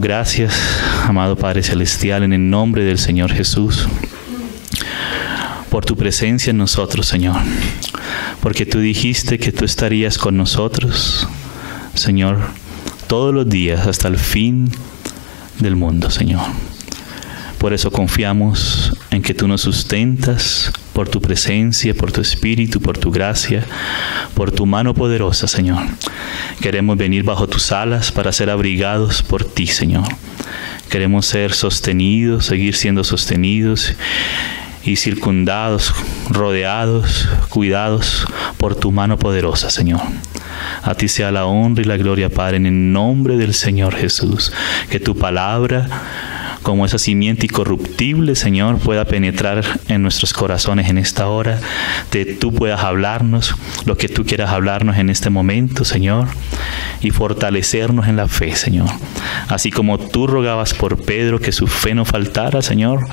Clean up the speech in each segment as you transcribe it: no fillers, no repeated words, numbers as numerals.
Gracias, amado Padre Celestial, en el nombre del Señor Jesús, por tu presencia en nosotros, Señor. Porque tú dijiste que tú estarías con nosotros, Señor, todos los días hasta el fin del mundo, Señor. Por eso confiamos en que tú nos sustentas por tu presencia, por tu espíritu, por tu gracia, por tu mano poderosa, Señor. Queremos venir bajo tus alas para ser abrigados por ti, Señor. Queremos ser sostenidos, seguir siendo sostenidos y circundados, rodeados, cuidados por tu mano poderosa, Señor. A ti sea la honra y la gloria, Padre, en el nombre del Señor Jesús. Que tu palabra, como esa simiente incorruptible, Señor, pueda penetrar en nuestros corazones en esta hora. Que tú puedas hablarnos lo que tú quieras hablarnos en este momento, Señor, y fortalecernos en la fe, Señor. Así como tú rogabas por Pedro que su fe no faltara, Señor,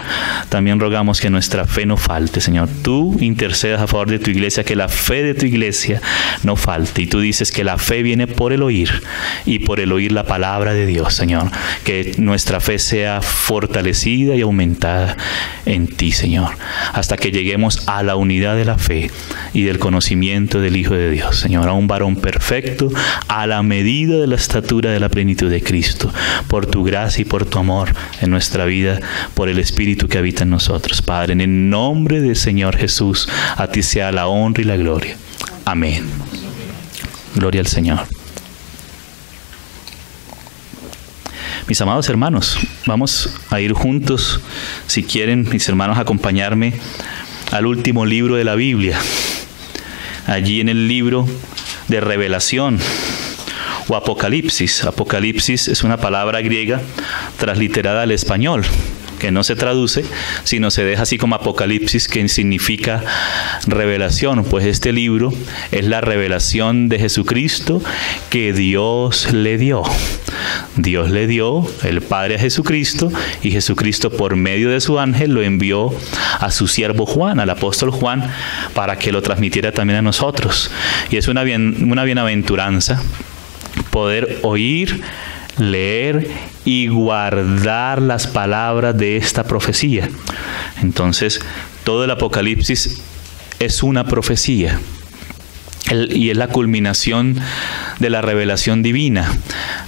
también rogamos que nuestra fe no falte, Señor. Tú intercedas a favor de tu iglesia, que la fe de tu iglesia no falte. Y tú dices que la fe viene por el oír, y por el oír la palabra de Dios, Señor. Que nuestra fe sea fortalecida y aumentada en ti, Señor, hasta que lleguemos a la unidad de la fe y del conocimiento del Hijo de Dios, Señor, a un varón perfecto, a la medida de la estatura de la plenitud de Cristo, por tu gracia y por tu amor en nuestra vida, por el Espíritu que habita en nosotros. Padre, en el nombre del Señor Jesús, a ti sea la honra y la gloria. Amén. Gloria al Señor. Mis amados hermanos, vamos a ir juntos, si quieren, mis hermanos, acompañarme al último libro de la Biblia. Allí en el libro de Revelación o Apocalipsis. Apocalipsis es una palabra griega transliterada al español, que no se traduce, sino se deja así como Apocalipsis, que significa revelación. Pues este libro es la revelación de Jesucristo que Dios le dio. Dios le dio el Padre a Jesucristo, y Jesucristo por medio de su ángel lo envió a su siervo Juan, al apóstol Juan, para que lo transmitiera también a nosotros. Y es una bienaventuranza poder oír, leer y guardar las palabras de esta profecía. Entonces, todo el Apocalipsis es una profecía, y es la culminación de la revelación divina.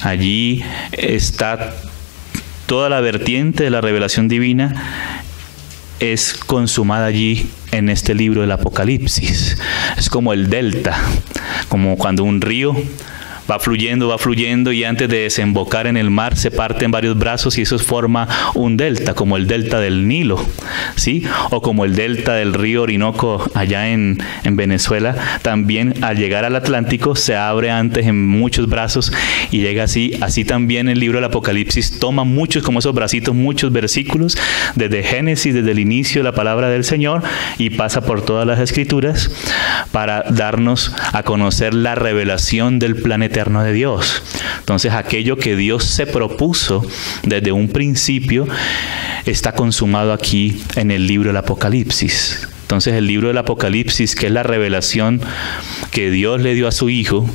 Allí está toda la vertiente de la revelación divina, es consumada allí en este libro del Apocalipsis. Es como el delta, como cuando un río va fluyendo, y antes de desembocar en el mar se parte en varios brazos, y eso forma un delta, como el delta del Nilo, ¿sí? O como el delta del río Orinoco allá en Venezuela. También al llegar al Atlántico se abre antes en muchos brazos y llega así. Así también el libro del Apocalipsis toma muchos, como esos bracitos, muchos versículos desde Génesis, desde el inicio de la palabra del Señor, y pasa por todas las escrituras para darnos a conocer la revelación del plan eterno de Dios. Entonces, aquello que Dios se propuso desde un principio está consumado aquí en el libro del Apocalipsis. Entonces, el libro del Apocalipsis, que es la revelación que Dios le dio a su Hijo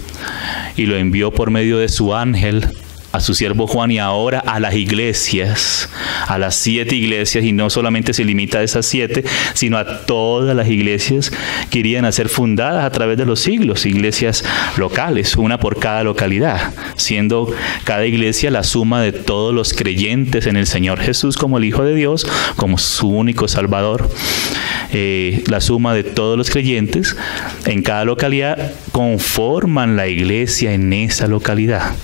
y lo envió por medio de su ángel a su siervo Juan, y ahora a las iglesias, a las 7 iglesias, y no solamente se limita a esas 7, sino a todas las iglesias que irían a ser fundadas a través de los siglos, iglesias locales, una por cada localidad, siendo cada iglesia la suma de todos los creyentes en el Señor Jesús como el Hijo de Dios, como su único Salvador. La suma de todos los creyentes en cada localidad conforman la iglesia en esa localidad.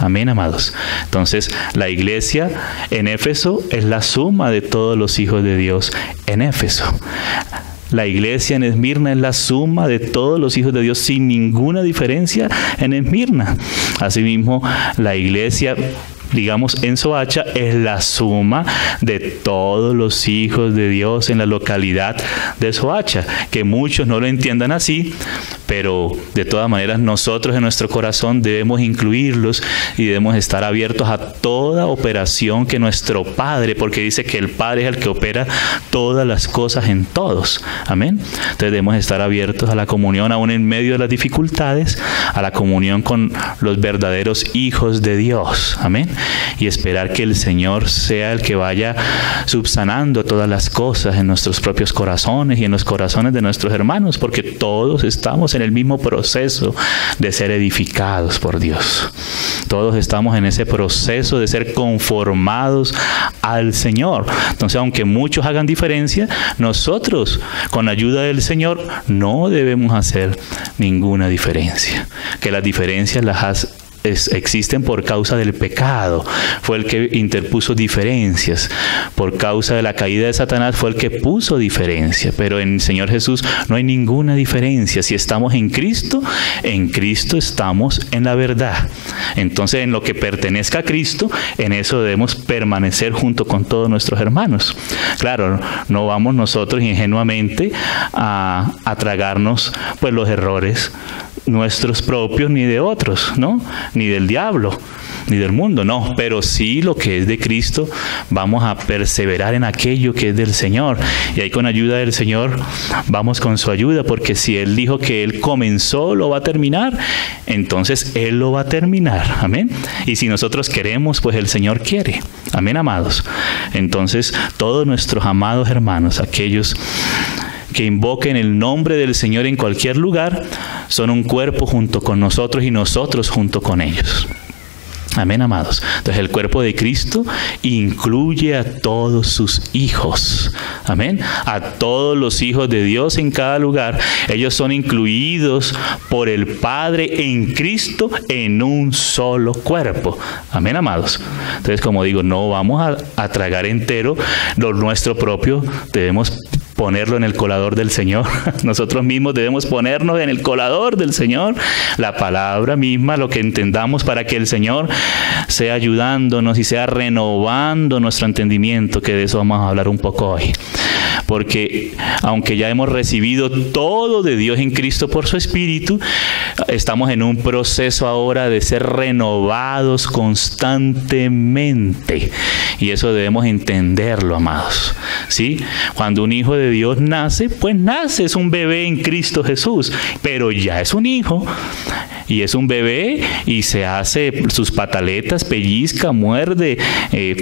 Amén, amados. Entonces, la iglesia en Éfeso es la suma de todos los hijos de Dios en Éfeso. La iglesia en Esmirna es la suma de todos los hijos de Dios, sin ninguna diferencia en Esmirna. Asimismo, la iglesia, digamos, en Soacha es la suma de todos los hijos de Dios en la localidad de Soacha. Que muchos no lo entiendan así, pero de todas maneras nosotros en nuestro corazón debemos incluirlos y debemos estar abiertos a toda operación que nuestro Padre, porque dice que el Padre es el que opera todas las cosas en todos. Amén. Entonces debemos estar abiertos a la comunión aún en medio de las dificultades, a la comunión con los verdaderos hijos de Dios. Amén. Y esperar que el Señor sea el que vaya subsanando todas las cosas en nuestros propios corazones y en los corazones de nuestros hermanos, porque todos estamos en el mismo proceso de ser edificados por Dios. Todos estamos en ese proceso de ser conformados al Señor. Entonces, aunque muchos hagan diferencia, nosotros, con la ayuda del Señor, no debemos hacer ninguna diferencia. Que las diferencias existen por causa del pecado. Fue el que interpuso diferencias. Por causa de la caída de Satanás fue el que puso diferencia. Pero en el Señor Jesús no hay ninguna diferencia. Si estamos en Cristo estamos en la verdad. Entonces, en lo que pertenezca a Cristo, en eso debemos permanecer junto con todos nuestros hermanos. Claro, no vamos nosotros ingenuamente a tragarnos pues los errores nuestros propios ni de otros, ¿no? Ni del diablo, ni del mundo, no. Pero sí lo que es de Cristo, vamos a perseverar en aquello que es del Señor. Y ahí con ayuda del Señor, vamos con su ayuda, porque si Él dijo que Él comenzó, lo va a terminar, entonces Él lo va a terminar. Amén. Y si nosotros queremos, pues el Señor quiere. Amén, amados. Entonces, todos nuestros amados hermanos, aquellos que invoquen el nombre del Señor en cualquier lugar, son un cuerpo junto con nosotros y nosotros junto con ellos. Amén, amados. Entonces el cuerpo de Cristo incluye a todos sus hijos. Amén. A todos los hijos de Dios en cada lugar. Ellos son incluidos por el Padre en Cristo en un solo cuerpo. Amén, amados. Entonces, como digo, no vamos a tragar entero lo nuestro propio. Debemos ponerlo en el colador del Señor. Nosotros mismos debemos ponernos en el colador del Señor, la palabra misma, lo que entendamos, para que el Señor sea ayudándonos y sea renovando nuestro entendimiento, que de eso vamos a hablar un poco hoy. Porque aunque ya hemos recibido todo de Dios en Cristo por su Espíritu, estamos en un proceso ahora de ser renovados constantemente. Y eso debemos entenderlo, amados. ¿Sí? Cuando un hijo de Dios nace, pues nace, es un bebé en Cristo Jesús, pero ya es un hijo. Y es un bebé y se hace sus pataletas, pellizca, muerde,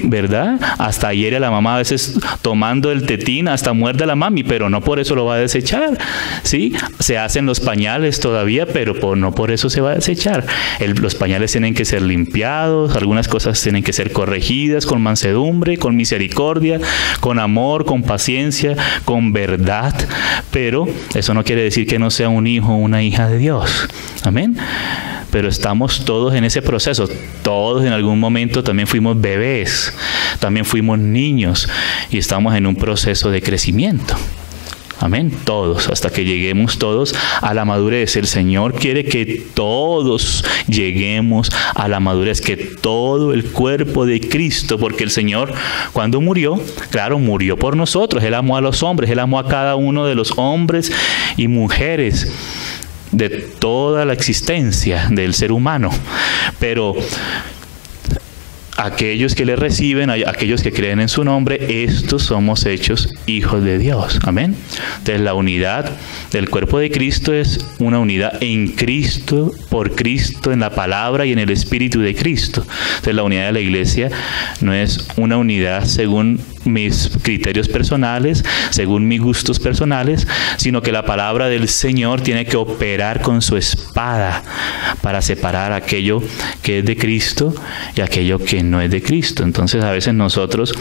¿verdad? Hasta hiere a la mamá, a veces tomando el tetín, hasta muerde a la mami, pero no por eso lo va a desechar, ¿sí? Se hacen los pañales todavía, pero no por eso se va a desechar. Los pañales tienen que ser limpiados, algunas cosas tienen que ser corregidas con mansedumbre, con misericordia, con amor, con paciencia, con verdad, pero eso no quiere decir que no sea un hijo o una hija de Dios. Amén. Pero estamos todos en ese proceso. Todos en algún momento también fuimos bebés, también fuimos niños y estamos en un proceso de crecimiento. Amén. Todos, hasta que lleguemos todos a la madurez. El Señor quiere que todos lleguemos a la madurez, que todo el cuerpo de Cristo, porque el Señor cuando murió, claro, murió por nosotros. Él amó a los hombres, Él amó a cada uno de los hombres y mujeres de toda la existencia del ser humano. Pero aquellos que le reciben, aquellos que creen en su nombre, estos somos hechos hijos de Dios. Amén. Entonces la unidad del cuerpo de Cristo es una unidad en Cristo, por Cristo, en la palabra y en el Espíritu de Cristo. Entonces la unidad de la iglesia no es una unidad según mis criterios personales, según mis gustos personales, sino que la palabra del Señor tiene que operar con su espada para separar aquello que es de Cristo y aquello que no es de Cristo. Entonces a veces nosotros,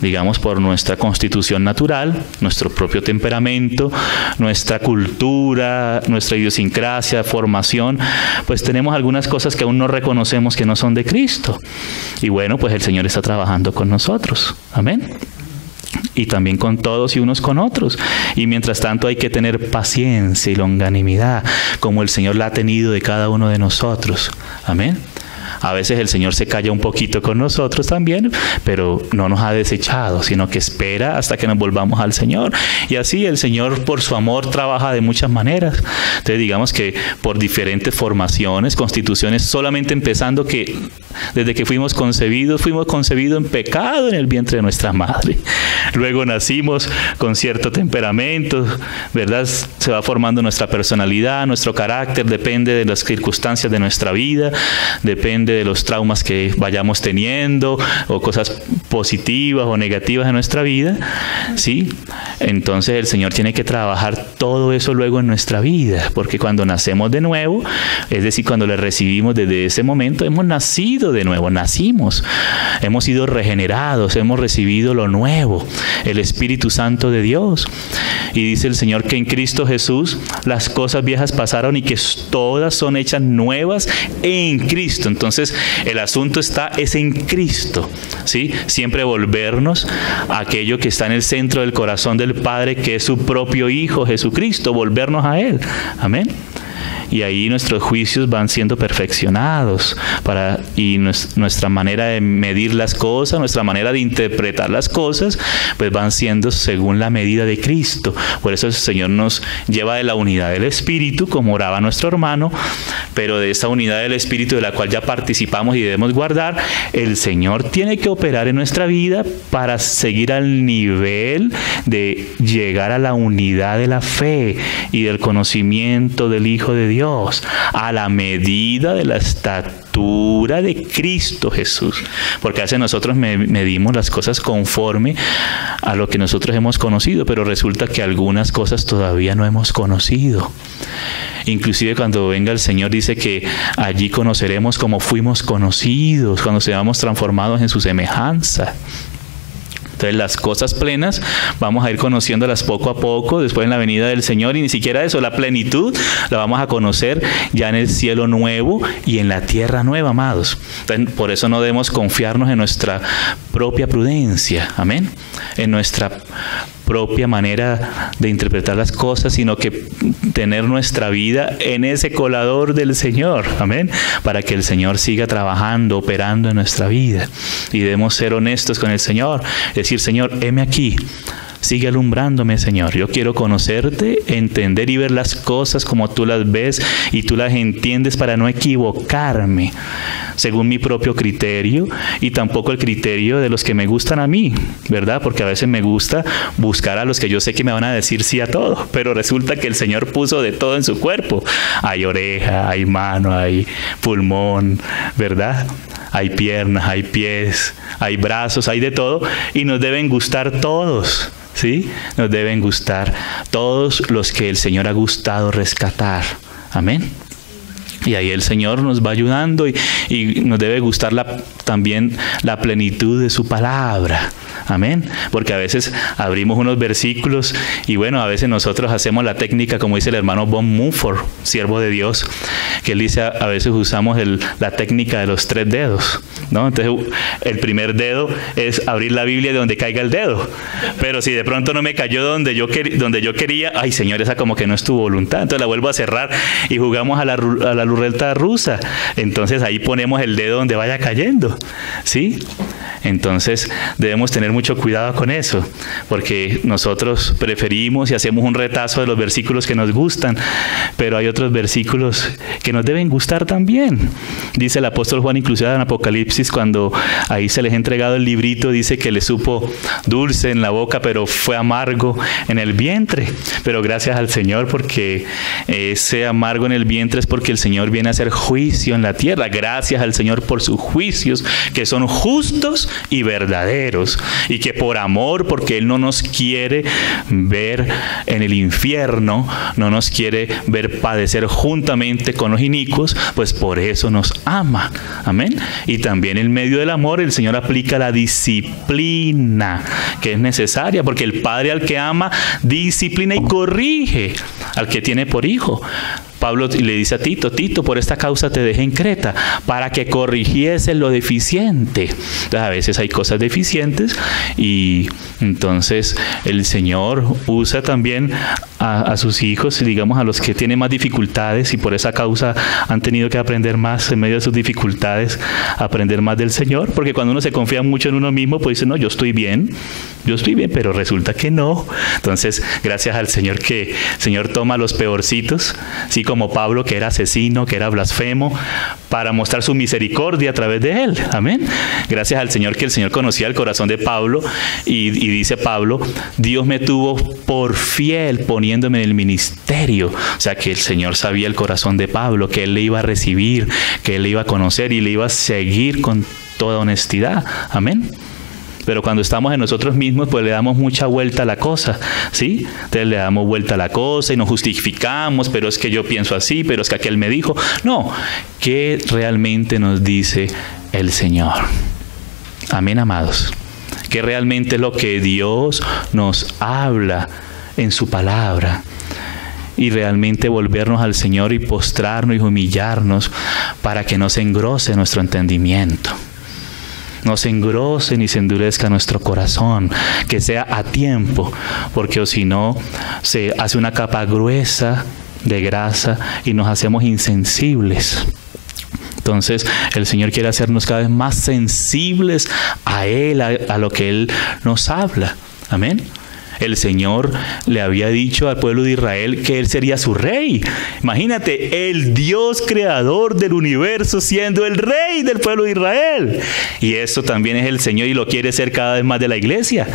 digamos, por nuestra constitución natural, nuestro propio temperamento, nuestra cultura, nuestra idiosincrasia, formación, pues tenemos algunas cosas que aún no reconocemos que no son de Cristo. Y bueno, pues el Señor está trabajando con nosotros. Amén. Y también con todos y unos con otros. Y mientras tanto hay que tener paciencia y longanimidad, como el Señor la ha tenido de cada uno de nosotros. Amén. A veces el Señor se calla un poquito con nosotros también, pero no nos ha desechado, sino que espera hasta que nos volvamos al Señor. Y así el Señor, por su amor, trabaja de muchas maneras. Entonces digamos que por diferentes formaciones, constituciones, solamente empezando que desde que fuimos concebidos en pecado en el vientre de nuestra madre. Luego nacimos con cierto temperamento, ¿verdad? Se va formando nuestra personalidad, nuestro carácter, depende de las circunstancias de nuestra vida, depende de los traumas que vayamos teniendo, o cosas positivas o negativas en nuestra vida, ¿sí? Entonces el Señor tiene que trabajar todo eso luego en nuestra vida, porque cuando nacemos de nuevo, es decir, cuando le recibimos desde ese momento, hemos nacido de nuevo, nacimos, hemos sido regenerados, hemos recibido lo nuevo, el Espíritu Santo de Dios. Y dice el Señor que en Cristo Jesús las cosas viejas pasaron y que todas son hechas nuevas en Cristo. Entonces el asunto es en Cristo, ¿sí? Siempre volvernos a aquello que está en el centro del corazón del Padre, que es su propio Hijo Jesucristo, volvernos a Él. Amén. Y ahí nuestros juicios van siendo perfeccionados y nuestra manera de medir las cosas, nuestra manera de interpretar las cosas, pues van siendo según la medida de Cristo. Por eso el Señor nos lleva de la unidad del Espíritu, como oraba nuestro hermano, pero de esa unidad del Espíritu de la cual ya participamos y debemos guardar, el Señor tiene que operar en nuestra vida para seguir al nivel de llegar a la unidad de la fe y del conocimiento del Hijo de Dios, a la medida de la estatura de Cristo Jesús. Porque a veces nosotros medimos las cosas conforme a lo que nosotros hemos conocido, pero resulta que algunas cosas todavía no hemos conocido. Inclusive cuando venga el Señor dice que allí conoceremos como fuimos conocidos, cuando seamos transformados en su semejanza. Entonces las cosas plenas vamos a ir conociéndolas poco a poco después en la venida del Señor, y ni siquiera eso, la plenitud la vamos a conocer ya en el cielo nuevo y en la tierra nueva, amados. Entonces, por eso no debemos confiarnos en nuestra propia prudencia, amén, en nuestra propia manera de interpretar las cosas, sino que tener nuestra vida en ese colador del Señor, amén, para que el Señor siga trabajando, operando en nuestra vida. Y debemos ser honestos con el Señor, decir: Señor, heme aquí, sigue alumbrándome, Señor. Yo quiero conocerte, entender y ver las cosas como tú las ves y tú las entiendes, para no equivocarme según mi propio criterio y tampoco el criterio de los que me gustan a mí, ¿verdad? Porque a veces me gusta buscar a los que yo sé que me van a decir sí a todo, pero resulta que el Señor puso de todo en su cuerpo. Hay oreja, hay mano, hay pulmón, ¿verdad? Hay piernas, hay pies, hay brazos, hay de todo, y nos deben gustar todos, ¿sí? Nos deben gustar todos los que el Señor ha gustado rescatar. Amén. Y ahí el Señor nos va ayudando y nos debe gustar también la plenitud de su palabra. Amén. Porque a veces abrimos unos versículos y bueno, a veces nosotros hacemos la técnica, como dice el hermano Von Mumford, siervo de Dios, que él dice, a veces usamos la técnica de los 3 dedos, ¿no? Entonces el primer dedo es abrir la Biblia de donde caiga el dedo. Pero si de pronto no me cayó donde yo quería, ay Señor, esa como que no es tu voluntad, entonces la vuelvo a cerrar y jugamos a la ruleta rusa. Entonces ahí ponemos el dedo donde vaya cayendo, ¿sí? Entonces debemos tener mucho cuidado con eso, porque nosotros preferimos y hacemos un retazo de los versículos que nos gustan, pero hay otros versículos que nos deben gustar también. Dice el apóstol Juan, inclusive en Apocalipsis, cuando ahí se les ha entregado el librito, dice que le supo dulce en la boca, pero fue amargo en el vientre. Pero gracias al Señor, porque ese amargo en el vientre es porque el Señor viene a hacer juicio en la tierra. Gracias al Señor por sus juicios, que son justos y verdaderos, y que por amor, porque Él no nos quiere ver en el infierno, no nos quiere ver padecer juntamente con los inicuos, pues por eso nos ama. Amén. Y también en medio del amor el Señor aplica la disciplina que es necesaria, porque el Padre al que ama disciplina y corrige al que tiene por hijo, Pablo le dice a Tito, Tito, por esta causa te dejé en Creta, para que corrigieses lo deficiente. Entonces, a veces hay cosas deficientes y entonces el Señor usa también a sus hijos, digamos a los que tienen más dificultades y por esa causa han tenido que aprender más en medio de sus dificultades, aprender más del Señor, porque cuando uno se confía mucho en uno mismo, pues dice, no, yo estoy bien, pero resulta que no. Entonces, gracias al Señor que el Señor toma a los peorcitos, así como Pablo, que era asesino, que era blasfemo, para mostrar su misericordia a través de él. Amén. Gracias al Señor que el Señor conocía el corazón de Pablo y dice Pablo, Dios me tuvo por fiel poniéndome en el ministerio. O sea que el Señor sabía el corazón de Pablo, que él le iba a recibir, que él le iba a conocer y le iba a seguir con toda honestidad. Amén. Pero cuando estamos en nosotros mismos, pues le damos mucha vuelta a la cosa, ¿sí? Entonces le damos vuelta a la cosa y nos justificamos, pero es que yo pienso así, pero es que aquel me dijo. No, ¿qué realmente nos dice el Señor? Amén, amados. ¿Qué realmente es lo que Dios nos habla en su palabra? Y realmente volvernos al Señor y postrarnos y humillarnos para que no se engrose nuestro entendimiento. No se engrose ni se endurezca nuestro corazón, que sea a tiempo, porque o si no, se hace una capa gruesa de grasa y nos hacemos insensibles. Entonces, el Señor quiere hacernos cada vez más sensibles a Él, a lo que Él nos habla. Amén. El Señor le había dicho al pueblo de Israel que Él sería su rey. Imagínate, el Dios creador del universo siendo el rey del pueblo de Israel. Y eso también es el Señor y lo quiere ser cada vez más de la iglesia.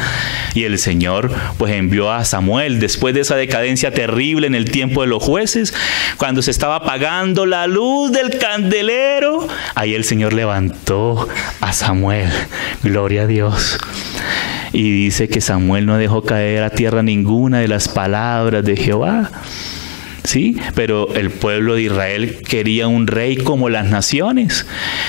Y el Señor pues envió a Samuel después de esa decadencia terrible en el tiempo de los jueces, cuando se estaba apagando la luz del candelero. Ahí el Señor levantó a Samuel. Gloria a Dios. Y dice que Samuel no dejó caer a tierra ninguna de las palabras de Jehová. ¿Sí? Pero el pueblo de Israel quería un rey como las naciones.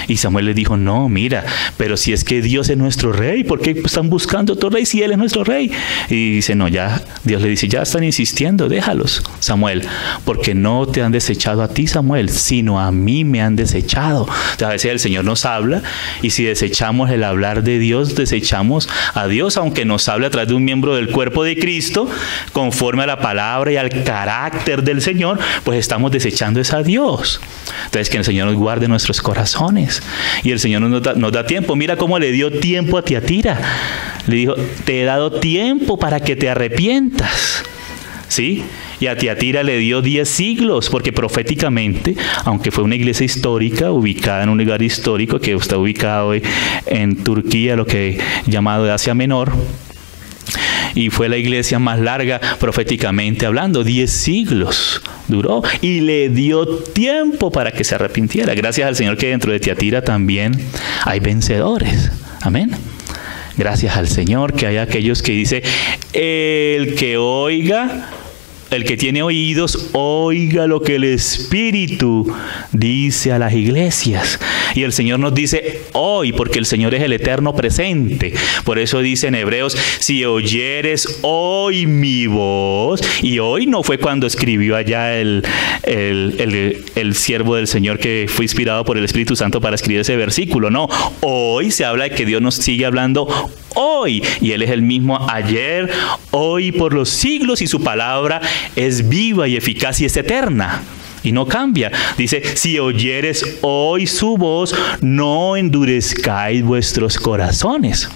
Y Samuel les dijo, no, mira, pero si es que Dios es nuestro rey, ¿por qué están buscando otro rey si Él es nuestro rey? Y dice, no, ya, Dios le dice, ya están insistiendo, déjalos, Samuel, porque no te han desechado a ti, Samuel, sino a mí me han desechado. O sea, a veces el Señor nos habla y si desechamos el hablar de Dios, desechamos a Dios, aunque nos hable a través de un miembro del cuerpo de Cristo, conforme a la palabra y al carácter del Señor, pues estamos desechando es a Dios. Entonces que el Señor nos guarde nuestros corazones. Y el Señor nos da tiempo. Mira cómo le dio tiempo a Tiatira. Le dijo, te he dado tiempo para que te arrepientas. ¿Sí? Y a Tiatira le dio 10 siglos, porque proféticamente, aunque fue una iglesia histórica, ubicada en un lugar histórico que está ubicado hoy en Turquía, lo que llamado de Asia Menor, y fue la iglesia más larga proféticamente hablando, 10 siglos duró y le dio tiempo para que se arrepintiera. Gracias al Señor que dentro de Tiatira también hay vencedores. Amén. Gracias al Señor que hay aquellos que dice, el que oiga, el que tiene oídos, oiga lo que el Espíritu dice a las iglesias. Y el Señor nos dice hoy, porque el Señor es el eterno presente. Por eso dice en Hebreos, si oyeres hoy mi voz. Y hoy no fue cuando escribió allá el siervo del Señor que fue inspirado por el Espíritu Santo para escribir ese versículo. No, hoy se habla de que Dios nos sigue hablando hoy. Y Él es el mismo ayer, hoy, por los siglos, y su palabra es viva y eficaz y es eterna y no cambia. Dice, si oyeres hoy su voz, no endurezcáis vuestros corazones.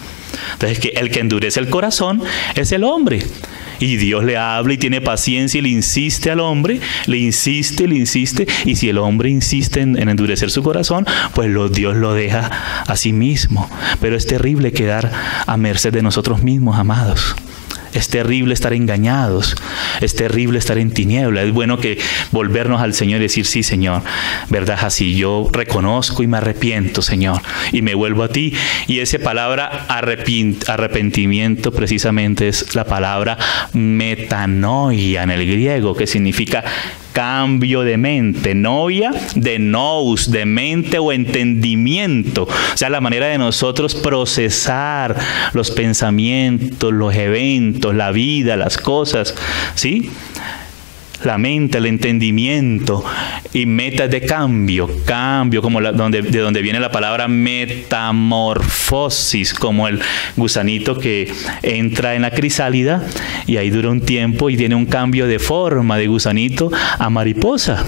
Entonces, el que endurece el corazón es el hombre. Y Dios le habla y tiene paciencia y le insiste al hombre, le insiste. Y si el hombre insiste en endurecer su corazón, pues Dios lo deja a sí mismo. Pero es terrible quedar a merced de nosotros mismos, amados. Es terrible estar engañados, es terrible estar en tiniebla. Es bueno que volvernos al Señor y decir, sí, Señor, verdad es así, yo reconozco y me arrepiento, Señor, y me vuelvo a ti. Y esa palabra arrepentimiento precisamente es la palabra metanoia en el griego, que significa cambio de mente. Noia de nous, de mente o entendimiento. O sea, la manera de nosotros procesar los pensamientos, los eventos, la vida, las cosas, ¿sí? la mente, el entendimiento y metas de cambio, como de donde viene la palabra metamorfosis, como el gusanito que entra en la crisálida y ahí dura un tiempo y tiene un cambio de forma de gusanito a mariposa.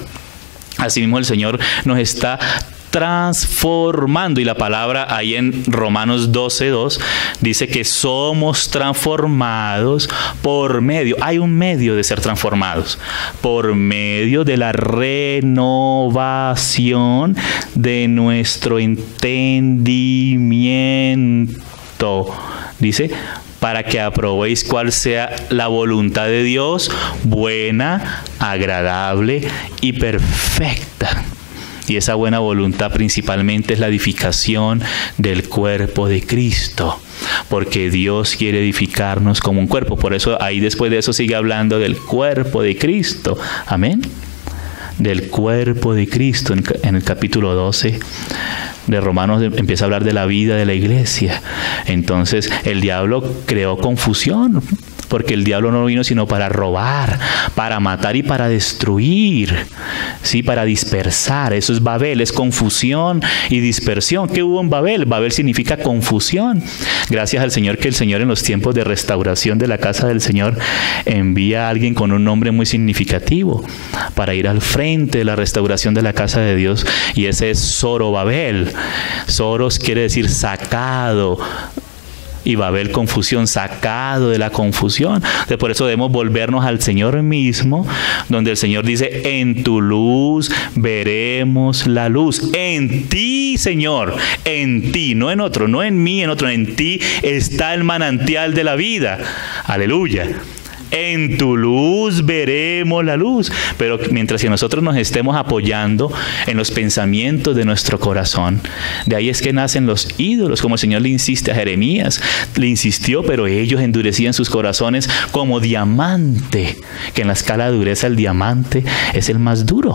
Asimismo el Señor nos está transformando, y la palabra ahí en Romanos 12:2 dice que somos transformados por medio, hay un medio de ser transformados, por medio de la renovación de nuestro entendimiento. Dice, para que aprobéis cuál sea la voluntad de Dios, buena, agradable y perfecta. Y esa buena voluntad principalmente es la edificación del cuerpo de Cristo, porque Dios quiere edificarnos como un cuerpo. Por eso ahí después de eso sigue hablando del cuerpo de Cristo. Amén. Del cuerpo de Cristo en el capítulo 12 de Romanos empieza a hablar de la vida de la iglesia. Entonces el diablo creó confusión, porque el diablo no vino sino para robar, para matar y para destruir, ¿sí? Para dispersar. Eso es Babel, es confusión y dispersión. ¿Qué hubo en Babel? Babel significa confusión. Gracias al Señor que el Señor en los tiempos de restauración de la casa del Señor envía a alguien con un nombre muy significativo para ir al frente de la restauración de la casa de Dios, y ese es Zorobabel. Zoros quiere decir sacado, y Babel, confusión, sacado de la confusión. Entonces, por eso debemos volvernos al Señor mismo, donde el Señor dice, en tu luz veremos la luz. En ti, Señor, en ti, no en otro, no en mí, en otro, en ti está el manantial de la vida. Aleluya. En tu luz veremos la luz. Pero mientras que nosotros nos estemos apoyando en los pensamientos de nuestro corazón, de ahí es que nacen los ídolos, como el Señor le insiste a Jeremías. Le insistió, pero ellos endurecían sus corazones como diamante, que en la escala de dureza el diamante es el más duro,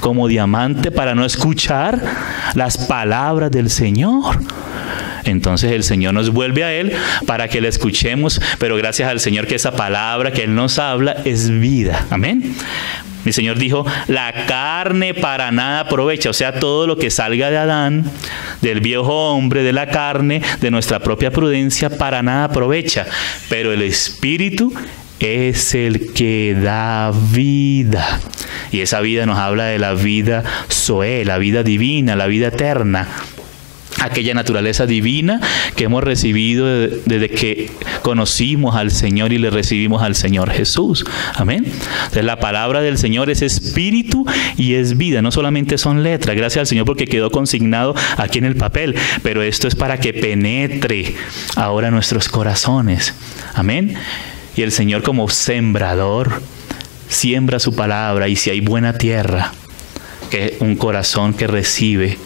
como diamante, para no escuchar las palabras del Señor. Entonces el Señor nos vuelve a Él para que le escuchemos, pero gracias al Señor que esa palabra que Él nos habla es vida. Amén. Mi Señor dijo, la carne para nada aprovecha. O sea, todo lo que salga de Adán, del viejo hombre, de la carne, de nuestra propia prudencia, para nada aprovecha. Pero el Espíritu es el que da vida. Y esa vida nos habla de la vida Zoé, la vida divina, la vida eterna. Aquella naturaleza divina que hemos recibido desde que conocimos al Señor y le recibimos al Señor Jesús. Amén. Entonces la palabra del Señor es espíritu y es vida. No solamente son letras. Gracias al Señor porque quedó consignado aquí en el papel. Pero esto es para que penetre ahora nuestros corazones. Amén. Y el Señor, como sembrador, siembra su palabra. Y si hay buena tierra, que es un corazón que recibe,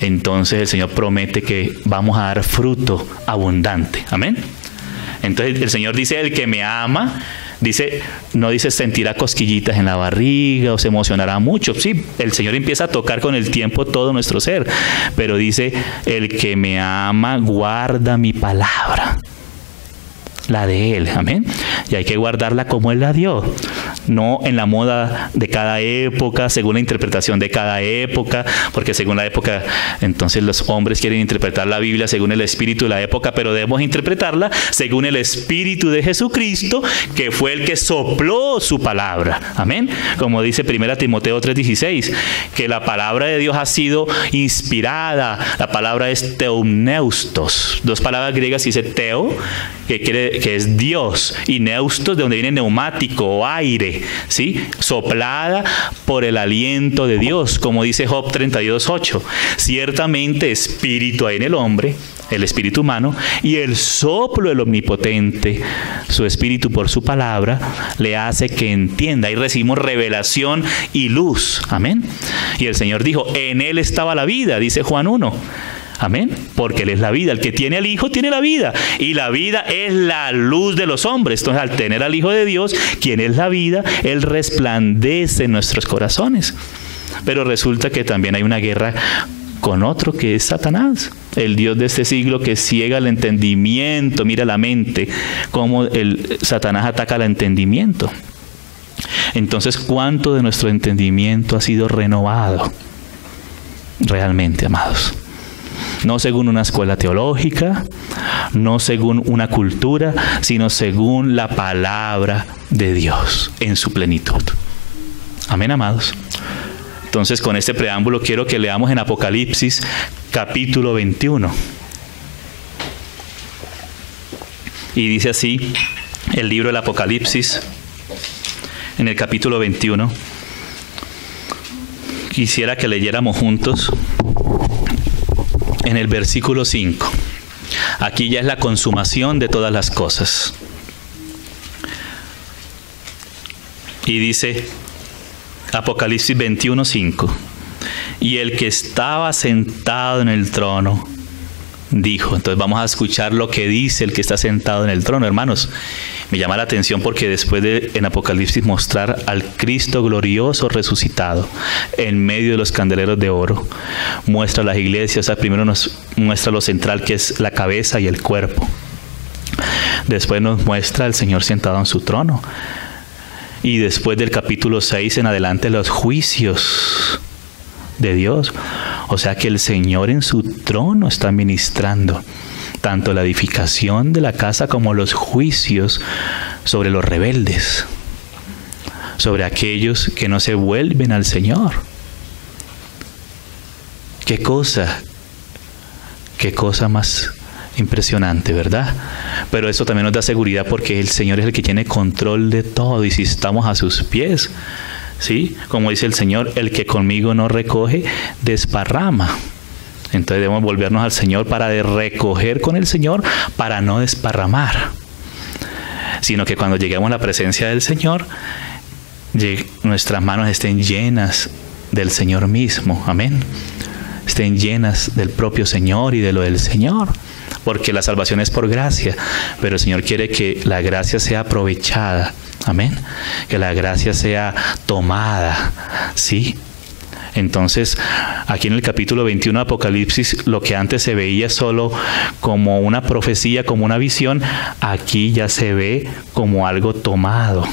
entonces el Señor promete que vamos a dar fruto abundante. Amén. Entonces el Señor dice, el que me ama, dice, no dice sentirá cosquillitas en la barriga o se emocionará mucho. Sí, el Señor empieza a tocar con el tiempo todo nuestro ser. Pero dice, el que me ama guarda mi palabra. La de Él, amén. Y hay que guardarla como Él la dio, no en la moda de cada época, según la interpretación de cada época, porque según la época, entonces los hombres quieren interpretar la Biblia según el espíritu de la época, pero debemos interpretarla según el espíritu de Jesucristo, que fue el que sopló su palabra, amén. Como dice 1 Timoteo 3:16, que la palabra de Dios ha sido inspirada. La palabra es teumneustos, dos palabras griegas, dice teo, que es Dios, y neustos, de donde viene neumático o aire, ¿sí? Soplada por el aliento de Dios, como dice Job 32:8. Ciertamente espíritu hay en el hombre, el espíritu humano, y el soplo del omnipotente, su espíritu por su palabra, le hace que entienda. Ahí recibimos revelación y luz, amén. Y el Señor dijo, en Él estaba la vida, dice Juan 1. Amén, porque Él es la vida. El que tiene al Hijo tiene la vida, y la vida es la luz de los hombres. Entonces, al tener al Hijo de Dios, quien es la vida, Él resplandece en nuestros corazones. Pero resulta que también hay una guerra con otro, que es Satanás, el Dios de este siglo, que ciega el entendimiento. Mira la mente, cómo Satanás ataca el entendimiento. Entonces, ¿cuánto de nuestro entendimiento ha sido renovado? Realmente, amados. No según una escuela teológica, no según una cultura, sino según la palabra de Dios en su plenitud. Amén, amados. Entonces, con este preámbulo quiero que leamos en Apocalipsis capítulo 21. Y dice así el libro del Apocalipsis en el capítulo 21. Quisiera que leyéramos juntos en el versículo 5. Aquí ya es la consumación de todas las cosas. Y dice Apocalipsis 21, 5. Y el que estaba sentado en el trono dijo. Entonces vamos a escuchar lo que dice el que está sentado en el trono, hermanos. Me llama la atención porque después de en Apocalipsis mostrar al Cristo glorioso resucitado en medio de los candeleros de oro, muestra las iglesias. O sea, primero nos muestra lo central, que es la cabeza y el cuerpo. Después nos muestra al Señor sentado en su trono. Y después del capítulo 6 en adelante, los juicios de Dios. O sea que el Señor en su trono está ministrando tanto la edificación de la casa como los juicios sobre los rebeldes, sobre aquellos que no se vuelven al Señor. Qué cosa más impresionante, ¿verdad? Pero eso también nos da seguridad porque el Señor es el que tiene control de todo, y si estamos a sus pies, ¿sí? Como dice el Señor, el que conmigo no recoge, desparrama. Entonces debemos volvernos al Señor para recoger con el Señor, para no desparramar. Sino que cuando lleguemos a la presencia del Señor, nuestras manos estén llenas del Señor mismo. Amén. Estén llenas del propio Señor y de lo del Señor. Porque la salvación es por gracia, pero el Señor quiere que la gracia sea aprovechada. Amén. Que la gracia sea tomada. ¿Sí? Entonces, aquí en el capítulo 21 de Apocalipsis, lo que antes se veía solo como una profecía, como una visión, aquí ya se ve como algo tomado,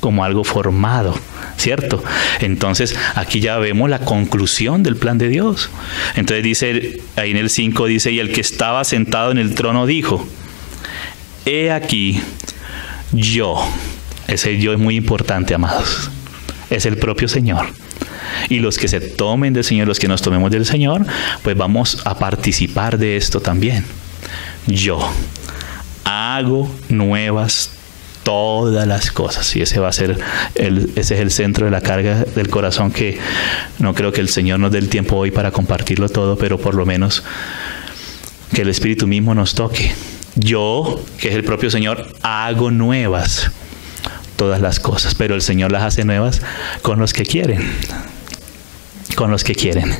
como algo formado, ¿cierto? Entonces, aquí ya vemos la conclusión del plan de Dios. Entonces dice, ahí en el 5 dice, y el que estaba sentado en el trono dijo, he aquí, yo. Ese yo es muy importante, amados. Es el propio Señor. Y los que se tomen del Señor, los que nos tomemos del Señor, pues vamos a participar de esto también. Yo hago nuevas todas las cosas. Y ese va a ser ese es el centro de la carga del corazón, que no creo que el Señor nos dé el tiempo hoy para compartirlo todo, pero por lo menos que el Espíritu mismo nos toque. Yo, que es el propio Señor, hago nuevas todas las cosas, pero el Señor las hace nuevas con los que quieren. Con los que quieren.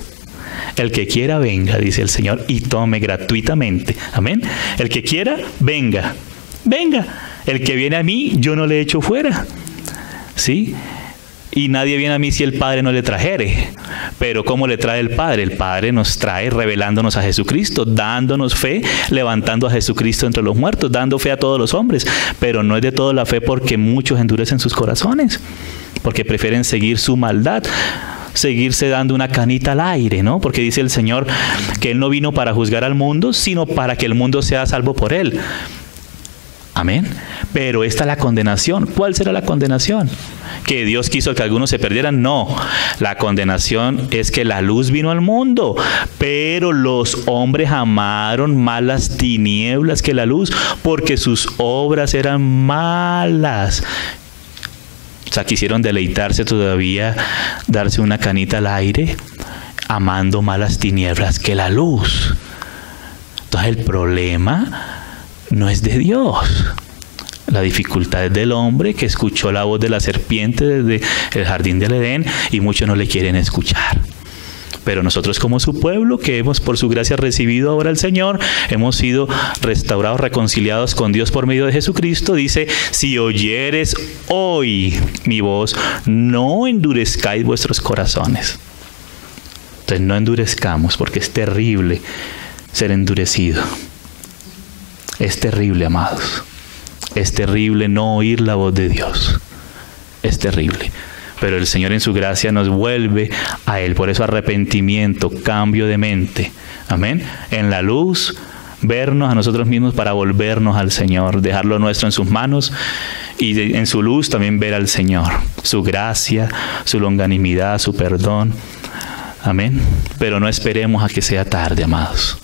El que quiera, venga, dice el Señor, y tome gratuitamente. Amén. El que quiera, venga. Venga. El que viene a mí, yo no le echo fuera. ¿Sí? Y nadie viene a mí si el Padre no le trajere. Pero ¿cómo le trae el Padre? El Padre nos trae revelándonos a Jesucristo, dándonos fe, levantando a Jesucristo entre los muertos, dando fe a todos los hombres. Pero no es de todo la fe, porque muchos endurecen sus corazones, porque prefieren seguir su maldad, seguirse dando una canita al aire, ¿no? Porque dice el Señor que Él no vino para juzgar al mundo, sino para que el mundo sea salvo por Él. Amén. Pero esta es la condenación. ¿Cuál será la condenación? ¿Que Dios quiso que algunos se perdieran? No. La condenación es que la luz vino al mundo, pero los hombres amaron más las tinieblas que la luz, porque sus obras eran malas. O sea, quisieron deleitarse todavía, darse una canita al aire, amando más las tinieblas que la luz. Entonces el problema no es de Dios. La dificultad es del hombre, que escuchó la voz de la serpiente desde el jardín del Edén, y muchos no le quieren escuchar. Pero nosotros, como su pueblo, que hemos por su gracia recibido ahora al Señor, hemos sido restaurados, reconciliados con Dios por medio de Jesucristo, dice, si oyeres hoy mi voz, no endurezcáis vuestros corazones. Entonces no endurezcamos, porque es terrible ser endurecido. Es terrible, amados. Es terrible no oír la voz de Dios. es terrible. Pero el Señor en su gracia nos vuelve a Él. Por eso arrepentimiento, cambio de mente. Amén. En la luz, vernos a nosotros mismos para volvernos al Señor. Dejar lo nuestro en sus manos y en su luz también ver al Señor. Su gracia, su longanimidad, su perdón. Amén. Pero no esperemos a que sea tarde, amados.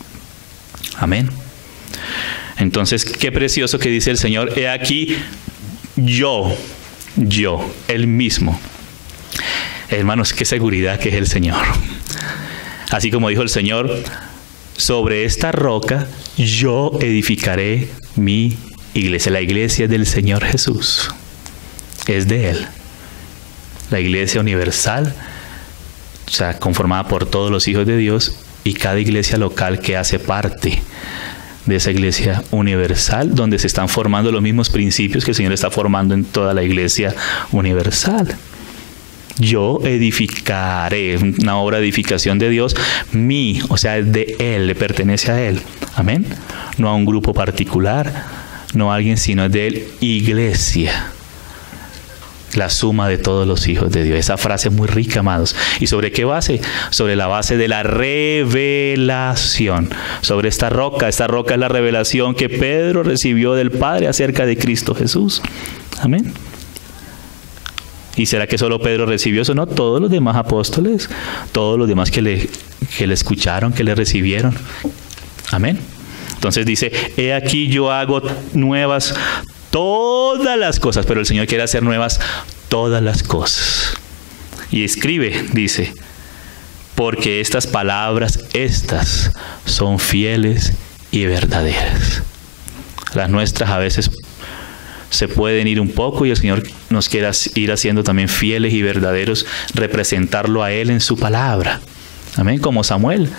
Amén. Entonces, qué precioso que dice el Señor. He aquí yo, Él mismo. Hermanos, qué seguridad que es el Señor. Así como dijo el Señor, sobre esta roca yo edificaré mi iglesia. La iglesia es del Señor Jesús. Es de Él. La iglesia universal, o sea, conformada por todos los hijos de Dios, y cada iglesia local que hace parte de esa iglesia universal, donde se están formando los mismos principios que el Señor está formando en toda la iglesia universal. Yo edificaré, una obra de edificación de Dios, o sea, es de Él, le pertenece a Él. Amén. No a un grupo particular, no a alguien, sino es de Él, iglesia. La suma de todos los hijos de Dios. Esa frase es muy rica, amados. ¿Y sobre qué base? Sobre la base de la revelación. Sobre esta roca. Esta roca es la revelación que Pedro recibió del Padre acerca de Cristo Jesús. Amén. ¿Y será que solo Pedro recibió eso? No, todos los demás apóstoles, todos los demás que le escucharon, que le recibieron. Amén. Entonces dice, he aquí yo hago nuevas todas las cosas, pero el Señor quiere hacer nuevas todas las cosas. Y escribe, dice, porque estas palabras, estas son fieles y verdaderas. Las nuestras a veces se pueden ir un poco y el Señor nos quiere ir haciendo también fieles y verdaderos, representarlo a Él en su palabra. Amén, como Samuel.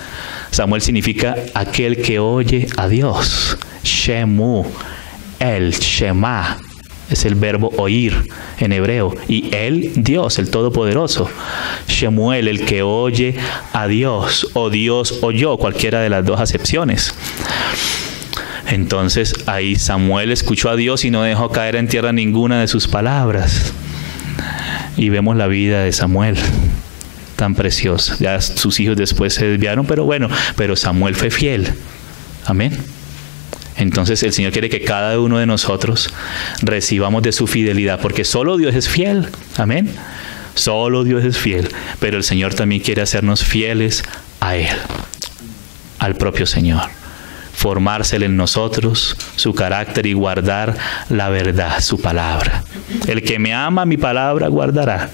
Samuel significa aquel que oye a Dios. Shemu, el Shema, es el verbo oír en hebreo. Y Él, Dios, el Todopoderoso. Shemuel, el que oye a Dios, o Dios oyó, cualquiera de las dos acepciones. Entonces ahí Samuel escuchó a Dios y no dejó caer en tierra ninguna de sus palabras. Y vemos la vida de Samuel, tan preciosa. Ya sus hijos después se desviaron, pero Samuel fue fiel. Amén. Entonces el Señor quiere que cada uno de nosotros recibamos de su fidelidad, porque solo Dios es fiel. Amén. Solo Dios es fiel, pero el Señor también quiere hacernos fieles a Él, al propio Señor. Formársele en nosotros su carácter y guardar la verdad, su palabra. El que me ama, mi palabra guardará.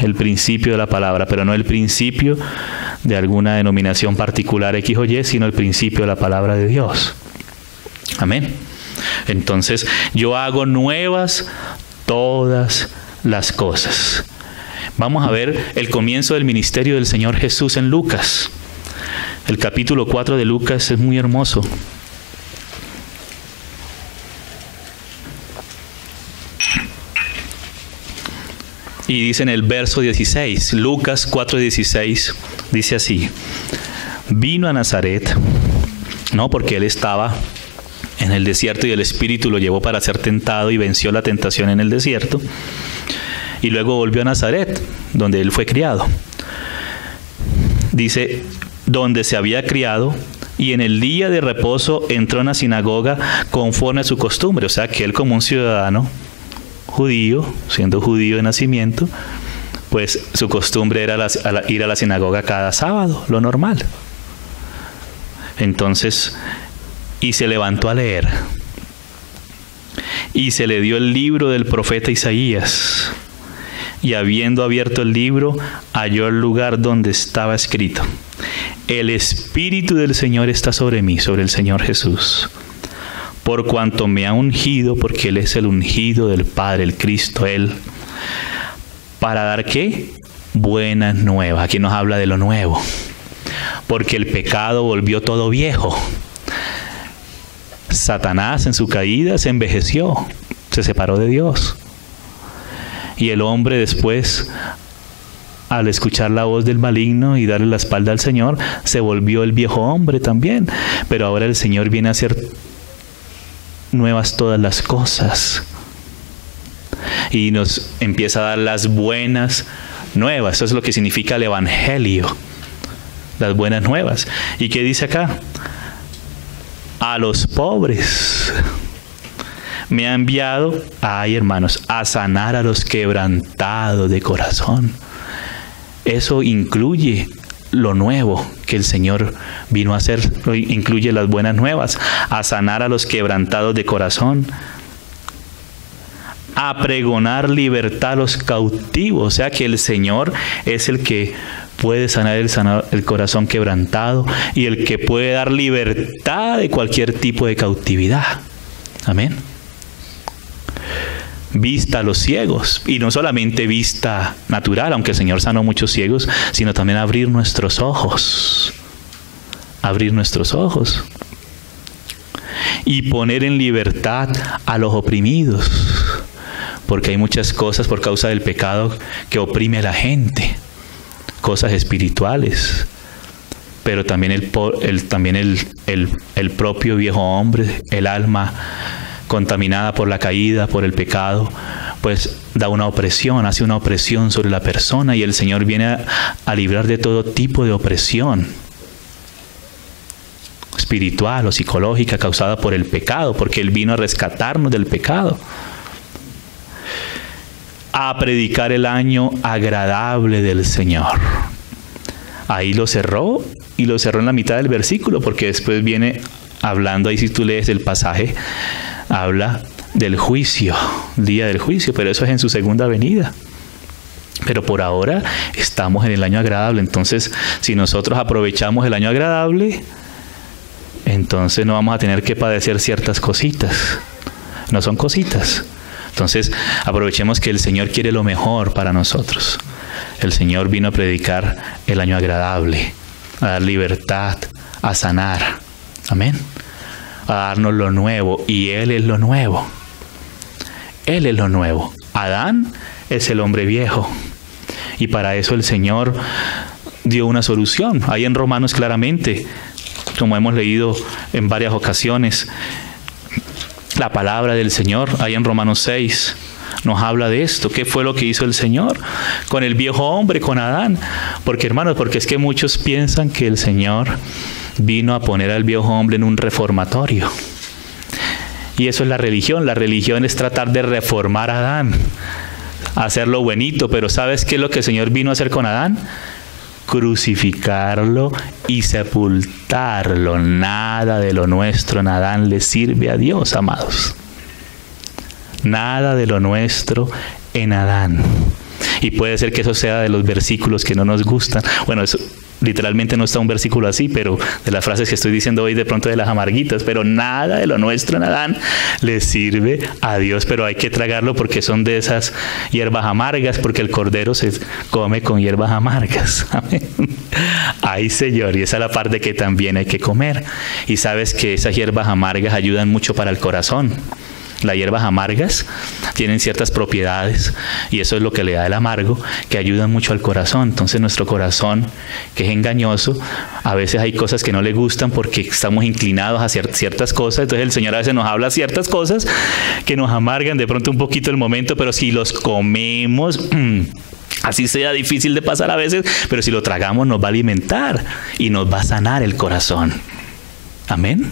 El principio de la palabra, pero no el principio de alguna denominación particular X o Y, sino el principio de la palabra de Dios. Amén. Entonces, yo hago nuevas todas las cosas. Vamos a ver el comienzo del ministerio del Señor Jesús en Lucas. El capítulo 4 de Lucas es muy hermoso. Y dice en el verso 16, Lucas 4:16, dice así: vino a Nazaret, no porque él estaba en el desierto y el Espíritu lo llevó para ser tentado y venció la tentación en el desierto, y luego volvió a Nazaret, donde él fue criado. Dice, donde se había criado, y en el día de reposo entró en la sinagoga conforme a su costumbre. O sea que él, como un ciudadano judío, siendo judío de nacimiento, pues su costumbre era ir a la sinagoga cada sábado, lo normal. Entonces, y se levantó a leer, y se le dio el libro del profeta Isaías, y habiendo abierto el libro, halló el lugar donde estaba escrito: el Espíritu del Señor está sobre mí, sobre el Señor Jesús, por cuanto me ha ungido, porque Él es el ungido del Padre, el Cristo, Él, para dar ¿qué? Buenas nuevas. Aquí nos habla de lo nuevo, porque el pecado volvió todo viejo. Satanás en su caída se envejeció, se separó de Dios. Y el hombre después, al escuchar la voz del maligno y darle la espalda al Señor, se volvió el viejo hombre también. Pero ahora el Señor viene a hacer nuevas todas las cosas. y nos empieza a dar las buenas nuevas. Eso es lo que significa el evangelio, las buenas nuevas. ¿Y qué dice acá? A los pobres me ha enviado, ay hermanos, a sanar a los quebrantados de corazón. Eso incluye lo nuevo que el Señor vino a hacer, incluye las buenas nuevas, a sanar a los quebrantados de corazón, a pregonar libertad a los cautivos. O sea que el Señor es el que puede sanar el corazón quebrantado y el que puede dar libertad de cualquier tipo de cautividad. Amén. Vista a los ciegos, y no solamente vista natural, aunque el Señor sanó muchos ciegos, sino también abrir nuestros ojos. Abrir nuestros ojos. Y poner en libertad a los oprimidos. Porque hay muchas cosas por causa del pecado que oprime a la gente. Cosas espirituales. Pero también el propio viejo hombre, el alma contaminada por la caída, por el pecado, pues da una opresión, hace una opresión sobre la persona, y el Señor viene a librar de todo tipo de opresión espiritual o psicológica causada por el pecado, porque Él vino a rescatarnos del pecado. A predicar el año agradable del Señor. Ahí lo cerró, y lo cerró en la mitad del versículo, porque después viene hablando, ahí si tú lees el pasaje, habla del juicio, día del juicio, pero eso es en su segunda venida. Pero por ahora estamos en el año agradable. Entonces, si nosotros aprovechamos el año agradable, entonces no vamos a tener que padecer ciertas cositas. No son cositas. Entonces, aprovechemos que el Señor quiere lo mejor para nosotros. El Señor vino a predicar el año agradable, a dar libertad, a sanar. Amén. A darnos lo nuevo, y Él es lo nuevo. Él es lo nuevo. Adán es el hombre viejo, y para eso el Señor dio una solución. Ahí en Romanos claramente, como hemos leído en varias ocasiones, la palabra del Señor, ahí en Romanos 6, nos habla de esto. ¿Qué fue lo que hizo el Señor con el viejo hombre, con Adán? Porque hermanos, porque es que muchos piensan que el Señor vino a poner al viejo hombre en un reformatorio. Y eso es la religión. La religión es tratar de reformar a Adán, hacerlo buenito. Pero ¿sabes qué es lo que el Señor vino a hacer con Adán? Crucificarlo y sepultarlo. Nada de lo nuestro en Adán le sirve a Dios, amados. Nada de lo nuestro en Adán. Y puede ser que eso sea de los versículos que no nos gustan. Bueno, eso literalmente no está un versículo así, pero de las frases que estoy diciendo hoy de pronto de las amarguitas, pero nada de lo nuestro en Adán le sirve a Dios, pero hay que tragarlo porque son de esas hierbas amargas, porque el cordero se come con hierbas amargas. Amén. Ay, Señor, y esa es la parte que también hay que comer. Y sabes que esas hierbas amargas ayudan mucho para el corazón. Las hierbas amargas tienen ciertas propiedades, y eso es lo que le da el amargo, que ayudan mucho al corazón. Entonces nuestro corazón, que es engañoso, a veces hay cosas que no le gustan porque estamos inclinados a hacer ciertas cosas. Entonces el Señor a veces nos habla ciertas cosas que nos amargan de pronto un poquito el momento, pero si los comemos, así sea difícil de pasar a veces, pero si lo tragamos nos va a alimentar y nos va a sanar el corazón. Amén.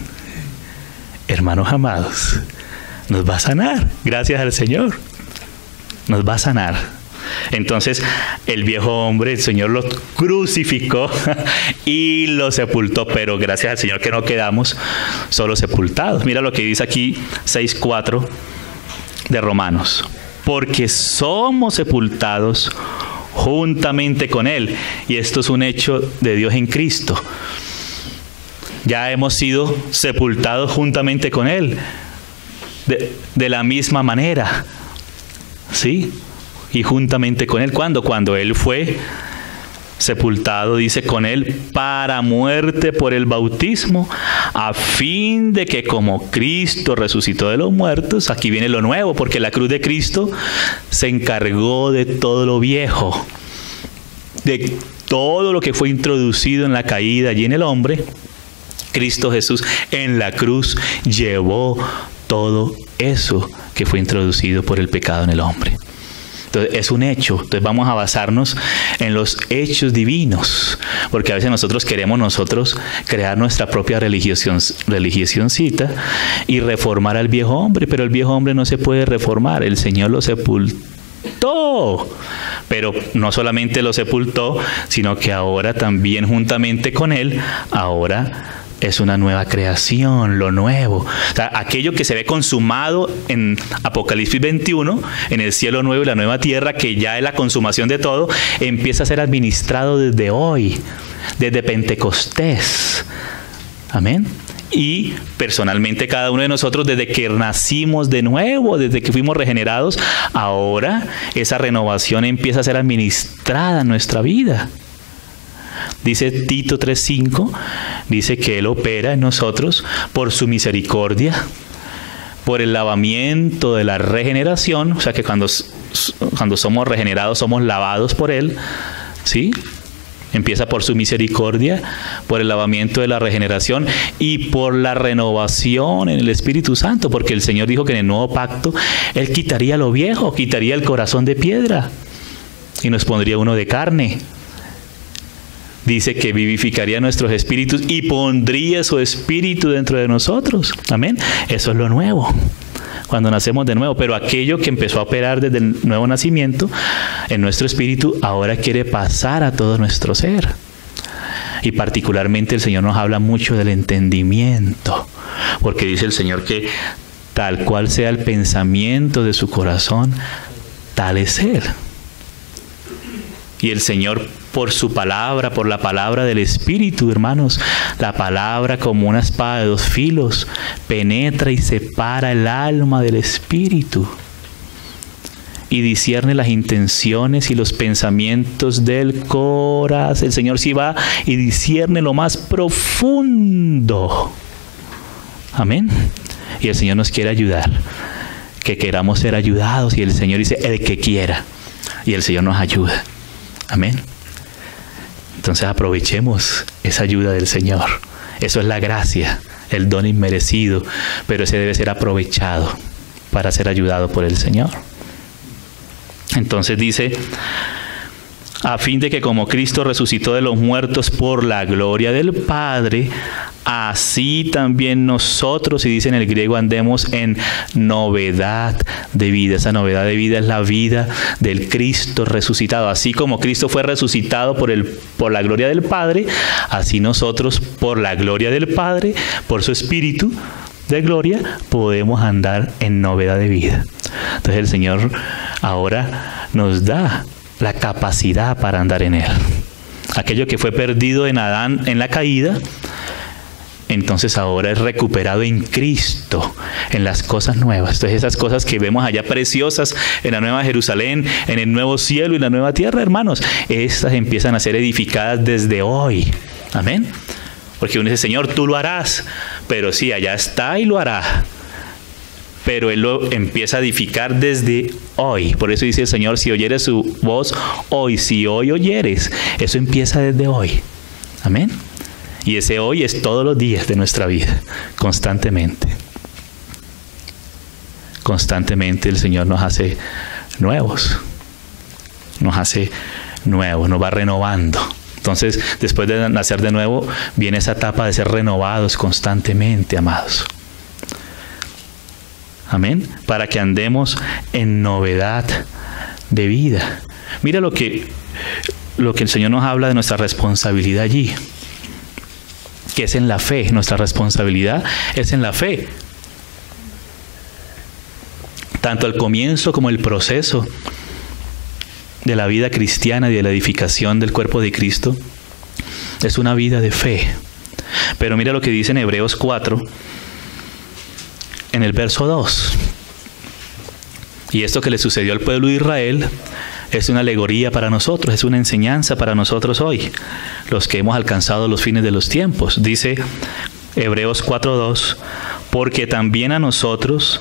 Hermanos amados, nos va a sanar, gracias al Señor. Nos va a sanar. Entonces, el viejo hombre, el Señor lo crucificó y lo sepultó, pero gracias al Señor que no quedamos solo sepultados. Mira lo que dice aquí 6:4 de Romanos. Porque somos sepultados juntamente con Él. Y esto es un hecho de Dios en Cristo. Ya hemos sido sepultados juntamente con Él. De la misma manera, ¿sí? Y juntamente con Él. ¿Cuándo? Cuando Él fue sepultado, dice, con Él para muerte por el bautismo, a fin de que como Cristo resucitó de los muertos, aquí viene lo nuevo, porque la cruz de Cristo se encargó de todo lo viejo, de todo lo que fue introducido en la caída allí en el hombre. Cristo Jesús en la cruz llevó todo eso que fue introducido por el pecado en el hombre. Entonces, es un hecho. Entonces vamos a basarnos en los hechos divinos, porque a veces nosotros queremos crear nuestra propia religioncita y reformar al viejo hombre, pero el viejo hombre no se puede reformar. El Señor lo sepultó. Pero no solamente lo sepultó, sino que ahora también juntamente con él, ahora es una nueva creación, lo nuevo. O sea, aquello que se ve consumado en Apocalipsis 21, en el cielo nuevo y la nueva tierra, que ya es la consumación de todo, empieza a ser administrado desde hoy, desde Pentecostés. Amén. Y personalmente cada uno de nosotros, desde que nacimos de nuevo, desde que fuimos regenerados, ahora esa renovación empieza a ser administrada en nuestra vida. Dice Tito 3:5, dice que Él opera en nosotros por su misericordia, por el lavamiento de la regeneración, o sea que cuando somos regenerados somos lavados por Él, ¿sí? Empieza por su misericordia, por el lavamiento de la regeneración y por la renovación en el Espíritu Santo, porque el Señor dijo que en el nuevo pacto Él quitaría lo viejo, quitaría el corazón de piedra y nos pondría uno de carne. Dice que vivificaría nuestros espíritus y pondría su espíritu dentro de nosotros. Amén. Eso es lo nuevo, cuando nacemos de nuevo. Pero aquello que empezó a operar desde el nuevo nacimiento en nuestro espíritu, ahora quiere pasar a todo nuestro ser. Y particularmente el Señor nos habla mucho del entendimiento, porque dice el Señor que tal cual sea el pensamiento de su corazón, tal es Él. Y el Señor, por su palabra, por la palabra del Espíritu, hermanos, la palabra como una espada de dos filos, penetra y separa el alma del Espíritu y discierne las intenciones y los pensamientos del corazón. El Señor sí va y discierne lo más profundo. Amén. Y el Señor nos quiere ayudar, que queramos ser ayudados, y el Señor dice, el que quiera, y el Señor nos ayuda. Amén. Entonces aprovechemos esa ayuda del Señor. Eso es la gracia, el don inmerecido, pero ese debe ser aprovechado para ser ayudado por el Señor. Entonces dice, a fin de que como Cristo resucitó de los muertos por la gloria del Padre, así también nosotros, y dice en el griego, andemos en novedad de vida. Esa novedad de vida es la vida del Cristo resucitado. Así como Cristo fue resucitado por la gloria del Padre, así nosotros, por la gloria del Padre, por su Espíritu de gloria, podemos andar en novedad de vida. Entonces el Señor ahora nos da la capacidad para andar en Él. Aquello que fue perdido en Adán en la caída, entonces ahora es recuperado en Cristo, en las cosas nuevas. Entonces esas cosas que vemos allá preciosas en la Nueva Jerusalén, en el nuevo cielo y la nueva tierra, hermanos, estas empiezan a ser edificadas desde hoy. Amén. Porque uno dice, Señor, tú lo harás, pero sí, allá está y lo hará. Pero Él lo empieza a edificar desde hoy. Por eso dice el Señor, si oyeres su voz hoy, si hoy oyeres, eso empieza desde hoy. Amén. Y ese hoy es todos los días de nuestra vida, constantemente. Constantemente el Señor nos hace nuevos. Nos hace nuevos, nos va renovando. Entonces, después de nacer de nuevo, viene esa etapa de ser renovados constantemente, amados. Amén. Para que andemos en novedad de vida. Mira lo que el Señor nos habla de nuestra responsabilidad allí, que es en la fe. Nuestra responsabilidad es en la fe. Tanto el comienzo como el proceso de la vida cristiana y de la edificación del cuerpo de Cristo es una vida de fe. Pero mira lo que dice en Hebreos 4, en el verso 2. Y esto que le sucedió al pueblo de Israel es una alegoría para nosotros, es una enseñanza para nosotros hoy, los que hemos alcanzado los fines de los tiempos. Dice Hebreos 4:2, porque también a nosotros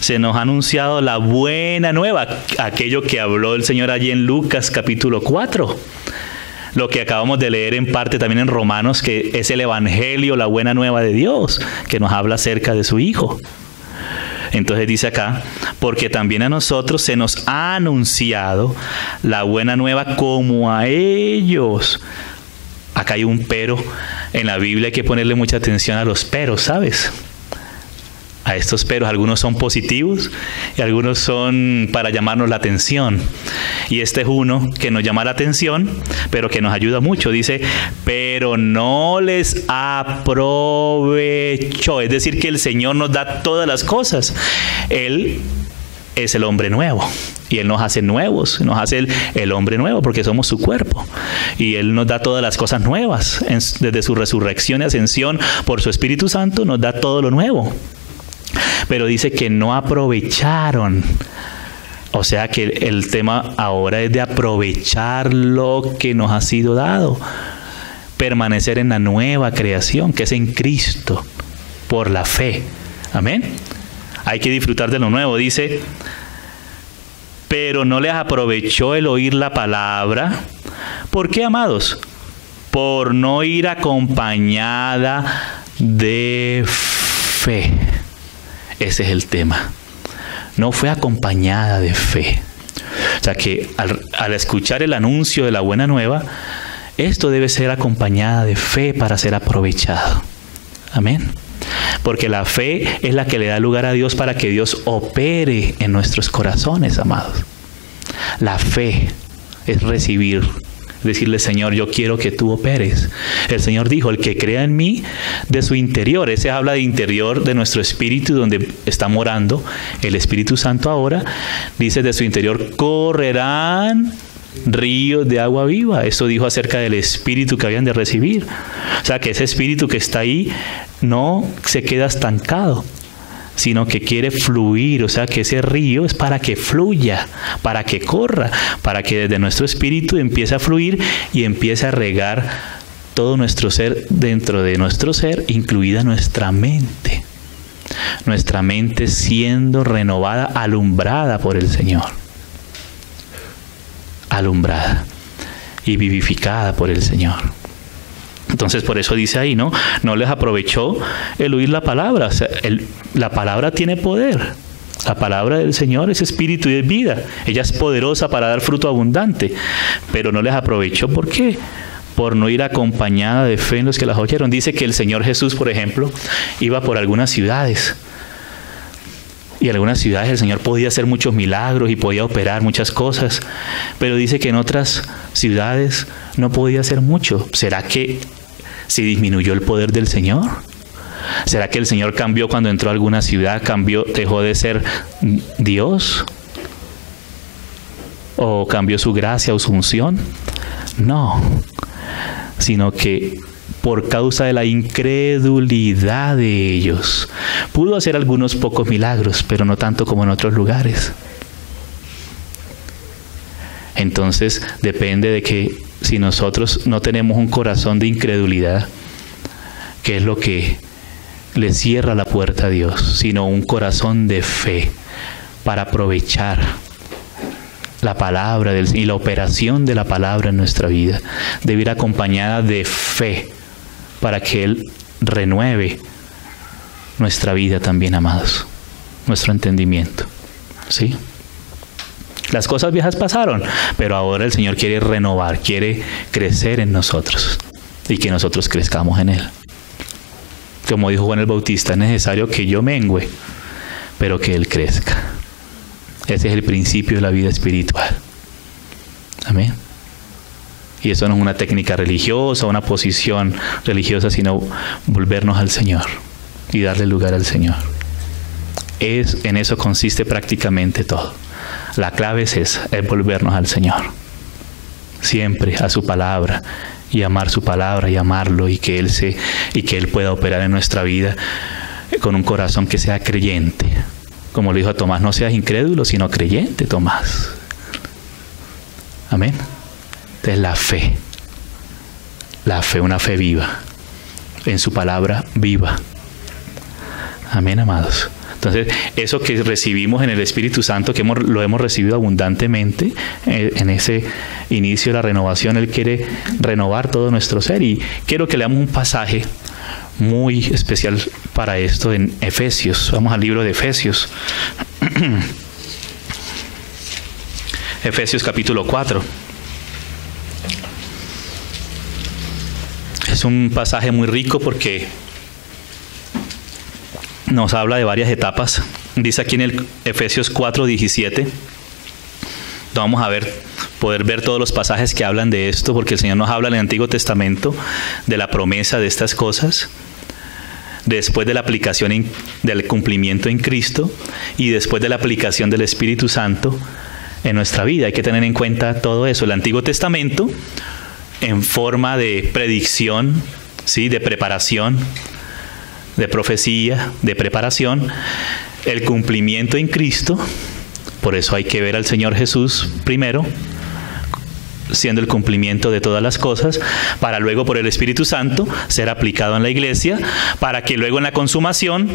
se nos ha anunciado la buena nueva, aquello que habló el Señor allí en Lucas capítulo 4. lo que acabamos de leer en parte también en Romanos, que es el Evangelio, la buena nueva de Dios, que nos habla acerca de su Hijo. Entonces dice acá, porque también a nosotros se nos ha anunciado la buena nueva como a ellos. Acá hay un pero. En la Biblia hay que ponerle mucha atención a los peros, ¿sabes? A estos peros, algunos son positivos y algunos son para llamarnos la atención. Y este es uno que nos llama la atención, pero que nos ayuda mucho. Dice, pero no les aprovechó. Es decir, que el Señor nos da todas las cosas. Él es el hombre nuevo. Y Él nos hace nuevos, nos hace el hombre nuevo, porque somos su cuerpo. Y Él nos da todas las cosas nuevas. Desde su resurrección y ascensión por su Espíritu Santo, nos da todo lo nuevo. Pero dice que no aprovecharon. O sea que el tema ahora es de aprovechar lo que nos ha sido dado. Permanecer en la nueva creación, que es en Cristo, por la fe. Amén. Hay que disfrutar de lo nuevo. Dice, pero no les aprovechó el oír la palabra. ¿Por qué, amados? Por no ir acompañada de fe. Ese es el tema. No fue acompañada de fe. O sea que al escuchar el anuncio de la buena nueva, esto debe ser acompañada de fe para ser aprovechado. Amén. Porque la fe es la que le da lugar a Dios para que Dios opere en nuestros corazones, amados. La fe es recibir. Decirle, Señor, yo quiero que tú operes. El Señor dijo, el que crea en mí, de su interior. Ese habla de interior, de nuestro espíritu, donde está morando el Espíritu Santo ahora. Dice, de su interior correrán ríos de agua viva. Eso dijo acerca del espíritu que habían de recibir. O sea, que ese espíritu que está ahí no se queda estancado, sino que quiere fluir. O sea, que ese río es para que fluya, para que corra, para que desde nuestro espíritu empiece a fluir y empiece a regar todo nuestro ser, dentro de nuestro ser, incluida nuestra mente. Nuestra mente siendo renovada, alumbrada por el Señor. Alumbrada y vivificada por el Señor. Entonces por eso dice ahí, ¿no? No les aprovechó el oír la palabra. O sea, la palabra tiene poder. La palabra del Señor es espíritu y es vida. Ella es poderosa para dar fruto abundante. Pero no les aprovechó. ¿Por qué? Por no ir acompañada de fe en los que las oyeron. Dice que el Señor Jesús, por ejemplo, iba por algunas ciudades. Y en algunas ciudades el Señor podía hacer muchos milagros y podía operar muchas cosas. Pero dice que en otras ciudades no podía hacer mucho. ¿Será que se disminuyó el poder del Señor? ¿Será que el Señor cambió cuando entró a alguna ciudad? ¿Cambió, dejó de ser Dios? ¿O cambió su gracia o su unción? No. Sino que por causa de la incredulidad de ellos, pudo hacer algunos pocos milagros, pero no tanto como en otros lugares. Entonces depende de que si nosotros no tenemos un corazón de incredulidad, que es lo que le cierra la puerta a Dios, sino un corazón de fe para aprovechar la palabra y la operación de la palabra en nuestra vida, debe ir acompañada de fe para que Él renueve nuestra vida también, amados, nuestro entendimiento. ¿Sí? Las cosas viejas pasaron, pero ahora el Señor quiere renovar, quiere crecer en nosotros y que nosotros crezcamos en Él. Como dijo Juan el Bautista, es necesario que yo mengüe, pero que Él crezca. Ese es el principio de la vida espiritual. Amén. Y eso no es una técnica religiosa, una posición religiosa, sino volvernos al Señor y darle lugar al Señor. En eso consiste prácticamente todo. La clave es esa, es volvernos al Señor. Siempre a su palabra y amar su palabra y amarlo y que Él pueda operar en nuestra vida con un corazón que sea creyente. Como le dijo a Tomás, no seas incrédulo, sino creyente, Tomás. Amén. Entonces la fe, una fe viva, en su palabra viva. Amén, amados. Entonces, eso que recibimos en el Espíritu Santo, que lo hemos recibido abundantemente en ese inicio de la renovación, Él quiere renovar todo nuestro ser. Y quiero que leamos un pasaje muy especial para esto en Efesios. Vamos al libro de Efesios. Efesios capítulo 4. Es un pasaje muy rico porque nos habla de varias etapas. Dice aquí en el Efesios 4:17. Vamos a poder ver todos los pasajes que hablan de esto, porque el Señor nos habla en el Antiguo Testamento de la promesa de estas cosas, después de la aplicación del cumplimiento en Cristo y después de la aplicación del Espíritu Santo en nuestra vida. Hay que tener en cuenta todo eso. El Antiguo Testamento en forma de predicción, ¿sí?, de preparación, de profecía, de preparación, el cumplimiento en Cristo. Por eso hay que ver al Señor Jesús primero, siendo el cumplimiento de todas las cosas, para luego por el Espíritu Santo ser aplicado en la iglesia, para que luego en la consumación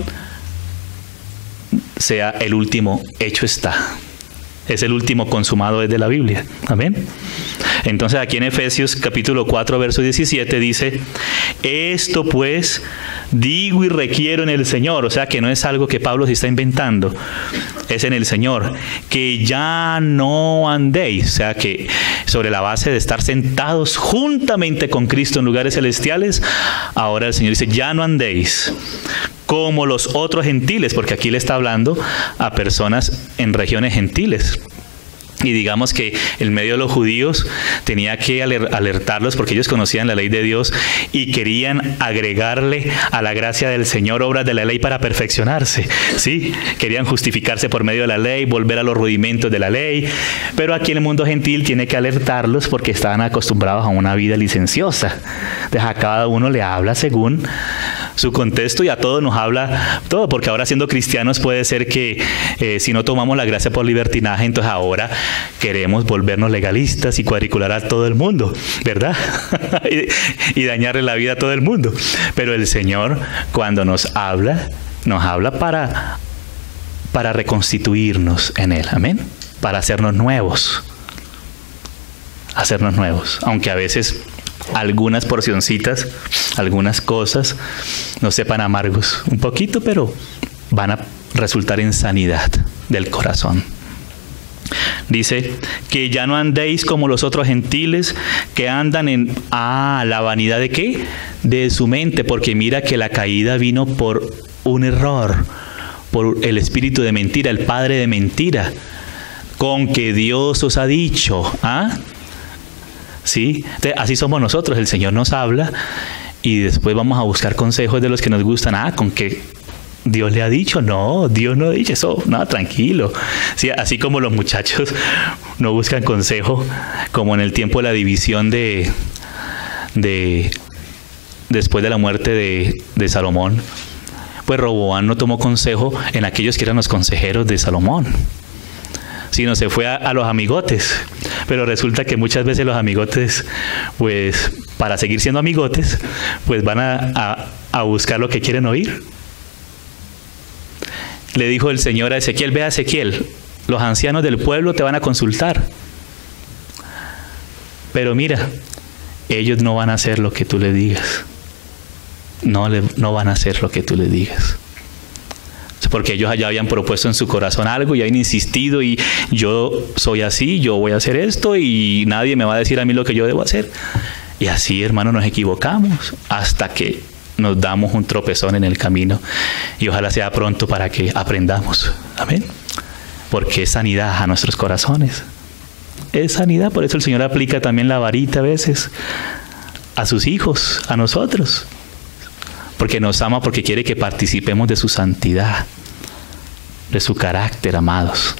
sea el último hecho está. Es el último consumado desde la Biblia. Amén. Entonces aquí en Efesios capítulo 4, verso 17 dice: esto pues digo y requiero en el Señor. O sea que no es algo que Pablo se está inventando, es en el Señor, que ya no andéis. O sea que sobre la base de estar sentados juntamente con Cristo en lugares celestiales, ahora el Señor dice: ya no andéis como los otros gentiles, porque aquí le está hablando a personas en regiones gentiles. Y digamos que en medio de los judíos tenía que alertarlos, porque ellos conocían la ley de Dios y querían agregarle a la gracia del Señor obras de la ley para perfeccionarse, ¿sí? Querían justificarse por medio de la ley, volver a los rudimentos de la ley. Pero aquí en el mundo gentil tiene que alertarlos porque estaban acostumbrados a una vida licenciosa. Entonces a cada uno le habla según su contexto y a todos nos habla todo, porque ahora siendo cristianos puede ser que si no tomamos la gracia por libertinaje, entonces ahora queremos volvernos legalistas y cuadricular a todo el mundo, ¿verdad? y dañarle la vida a todo el mundo. Pero el Señor, cuando nos habla para reconstituirnos en Él, amén, para hacernos nuevos, aunque a veces algunas porcioncitas, algunas cosas nos sepan amargos un poquito, pero van a resultar en sanidad del corazón. Dice que ya no andéis como los otros gentiles que andan en la vanidad de ¿qué? De su mente, porque mira que la caída vino por un error, por el espíritu de mentira, el padre de mentira, con que Dios os ha dicho, ¿sí? Entonces, así somos nosotros. El Señor nos habla y después vamos a buscar consejos de los que nos gustan. ¿Con qué Dios le ha dicho? No, Dios no ha dicho eso. No, tranquilo. Sí, así como los muchachos no buscan consejo, como en el tiempo de la división después de la muerte de Salomón, pues Roboam no tomó consejo en aquellos que eran los consejeros de Salomón, sino se fue a los amigotes. Pero resulta que muchas veces los amigotes, pues para seguir siendo amigotes, pues van a buscar lo que quieren oír. Le dijo el Señor a Ezequiel: ve a Ezequiel, los ancianos del pueblo te van a consultar. Pero mira, ellos no van a hacer lo que tú les digas. No van a hacer lo que tú les digas. Porque ellos ya habían propuesto en su corazón algo y habían insistido, y yo soy así, yo voy a hacer esto y nadie me va a decir a mí lo que yo debo hacer. Y así, hermanos, nos equivocamos hasta que nos damos un tropezón en el camino, y ojalá sea pronto para que aprendamos. Amén. Porque es sanidad a nuestros corazones. Es sanidad. Por eso el Señor aplica también la varita a veces a sus hijos, a nosotros. Porque nos ama, porque quiere que participemos de su santidad, de su carácter, amados.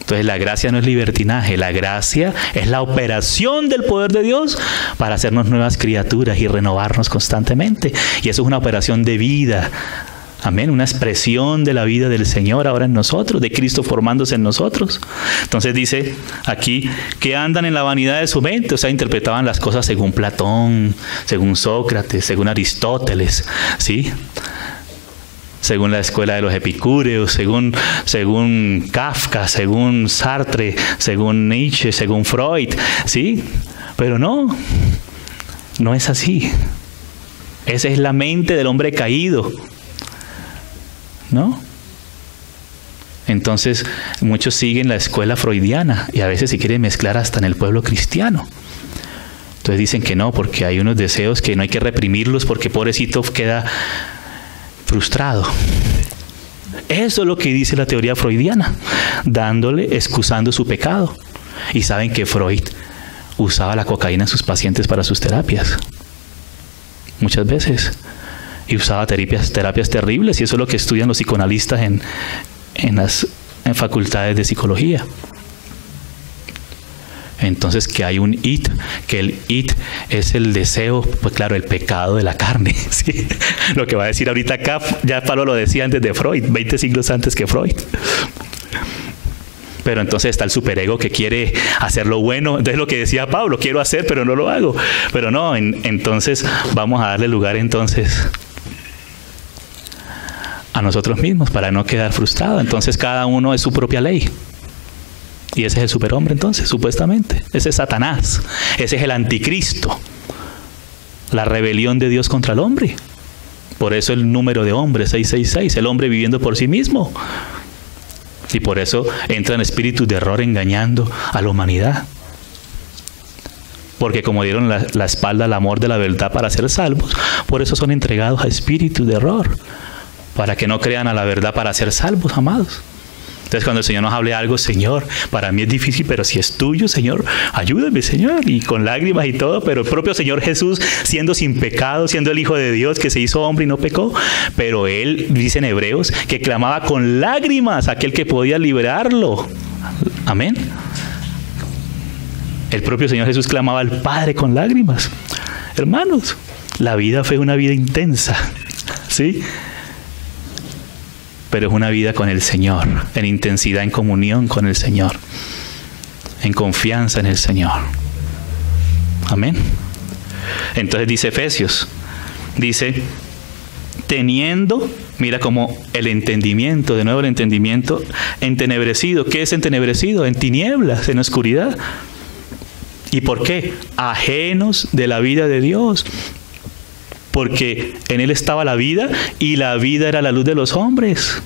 Entonces la gracia no es libertinaje, la gracia es la operación del poder de Dios para hacernos nuevas criaturas y renovarnos constantemente. Y eso es una operación de vida. Amén, una expresión de la vida del Señor ahora en nosotros, de Cristo formándose en nosotros. Entonces dice aquí que andan en la vanidad de su mente, o sea, interpretaban las cosas según Platón, según Sócrates, según Aristóteles, ¿sí? según la escuela de los epicúreos, según Kafka, según Sartre, según Nietzsche, según Freud, ¿sí? Pero no es así. Esa es la mente del hombre caído, ¿no? Entonces, muchos siguen la escuela freudiana y a veces se quiere mezclar hasta en el pueblo cristiano. Entonces dicen que no, porque hay unos deseos que no hay que reprimirlos porque pobrecito queda frustrado. Eso es lo que dice la teoría freudiana, excusando su pecado. Y saben que Freud usaba la cocaína en sus pacientes para sus terapias. Muchas veces. Y usaba terapias terribles, y eso es lo que estudian los psicoanalistas en las facultades de psicología. Entonces, que hay un id, que el id es el deseo, pues claro, el pecado de la carne, ¿sí? Lo que va a decir ahorita acá, ya Pablo lo decía antes de Freud, 20 siglos antes que Freud. Pero entonces está el superego que quiere hacer lo bueno. Entonces lo que decía Pablo, quiero hacer, pero no lo hago. Pero no, entonces vamos a darle lugar entonces a nosotros mismos para no quedar frustrado. Entonces cada uno es su propia ley. Y ese es el superhombre entonces, supuestamente. Ese es Satanás. Ese es el anticristo. La rebelión de Dios contra el hombre. Por eso el número de hombre, 666, el hombre viviendo por sí mismo. Y por eso entran espíritus de error engañando a la humanidad. Porque como dieron la espalda al amor de la verdad para ser salvos, por eso son entregados a espíritus de error. Para que no crean a la verdad para ser salvos, amados. Entonces cuando el Señor nos hable algo, Señor, para mí es difícil, pero si es tuyo, Señor, ayúdame, Señor. Y con lágrimas y todo, pero el propio Señor Jesús, siendo sin pecado, siendo el Hijo de Dios, que se hizo hombre y no pecó, pero Él, dice en Hebreos, que clamaba con lágrimas a aquel que podía liberarlo. Amén. El propio Señor Jesús clamaba al Padre con lágrimas. Hermanos, la vida fue una vida intensa, ¿sí? Pero es una vida con el Señor, en intensidad, en comunión con el Señor, en confianza en el Señor. Amén. Entonces dice Efesios, dice, teniendo, mira como el entendimiento, de nuevo el entendimiento, entenebrecido. ¿Qué es entenebrecido? En tinieblas, en oscuridad. ¿Y por qué? Ajenos de la vida de Dios. Porque en Él estaba la vida y la vida era la luz de los hombres.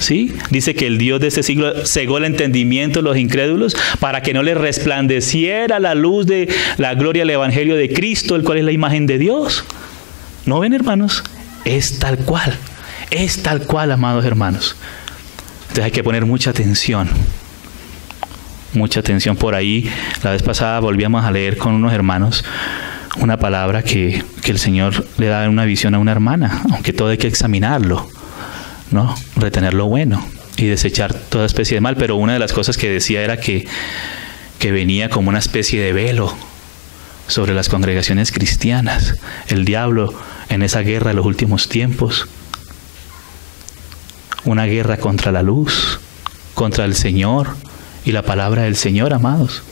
¿Sí? Dice que el Dios de este siglo cegó el entendimiento de los incrédulos para que no les resplandeciera la luz de la gloria del Evangelio de Cristo, el cual es la imagen de Dios. ¿No ven, hermanos? Es tal cual, amados hermanos. Entonces hay que poner mucha atención. Mucha atención por ahí. La vez pasada volvíamos a leer con unos hermanos una palabra que el Señor le da una visión a una hermana, aunque todo hay que examinarlo, ¿no? Retener lo bueno y desechar toda especie de mal. Pero una de las cosas que decía era que venía como una especie de velo sobre las congregaciones cristianas. El diablo en esa guerra de los últimos tiempos, una guerra contra la luz, contra el Señor y la palabra del Señor, amados,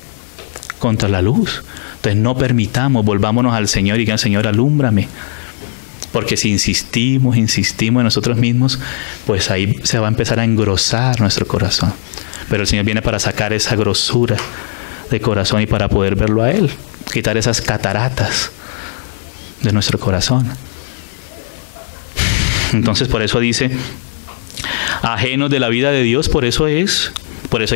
contra la luz. Entonces no permitamos, volvámonos al Señor y digan, Señor, alúmbrame. Porque si insistimos en nosotros mismos, pues ahí se va a empezar a engrosar nuestro corazón. Pero el Señor viene para sacar esa grosura de corazón y para poder verlo a Él. Quitar esas cataratas de nuestro corazón. Entonces por eso dice, ajenos de la vida de Dios, por eso hay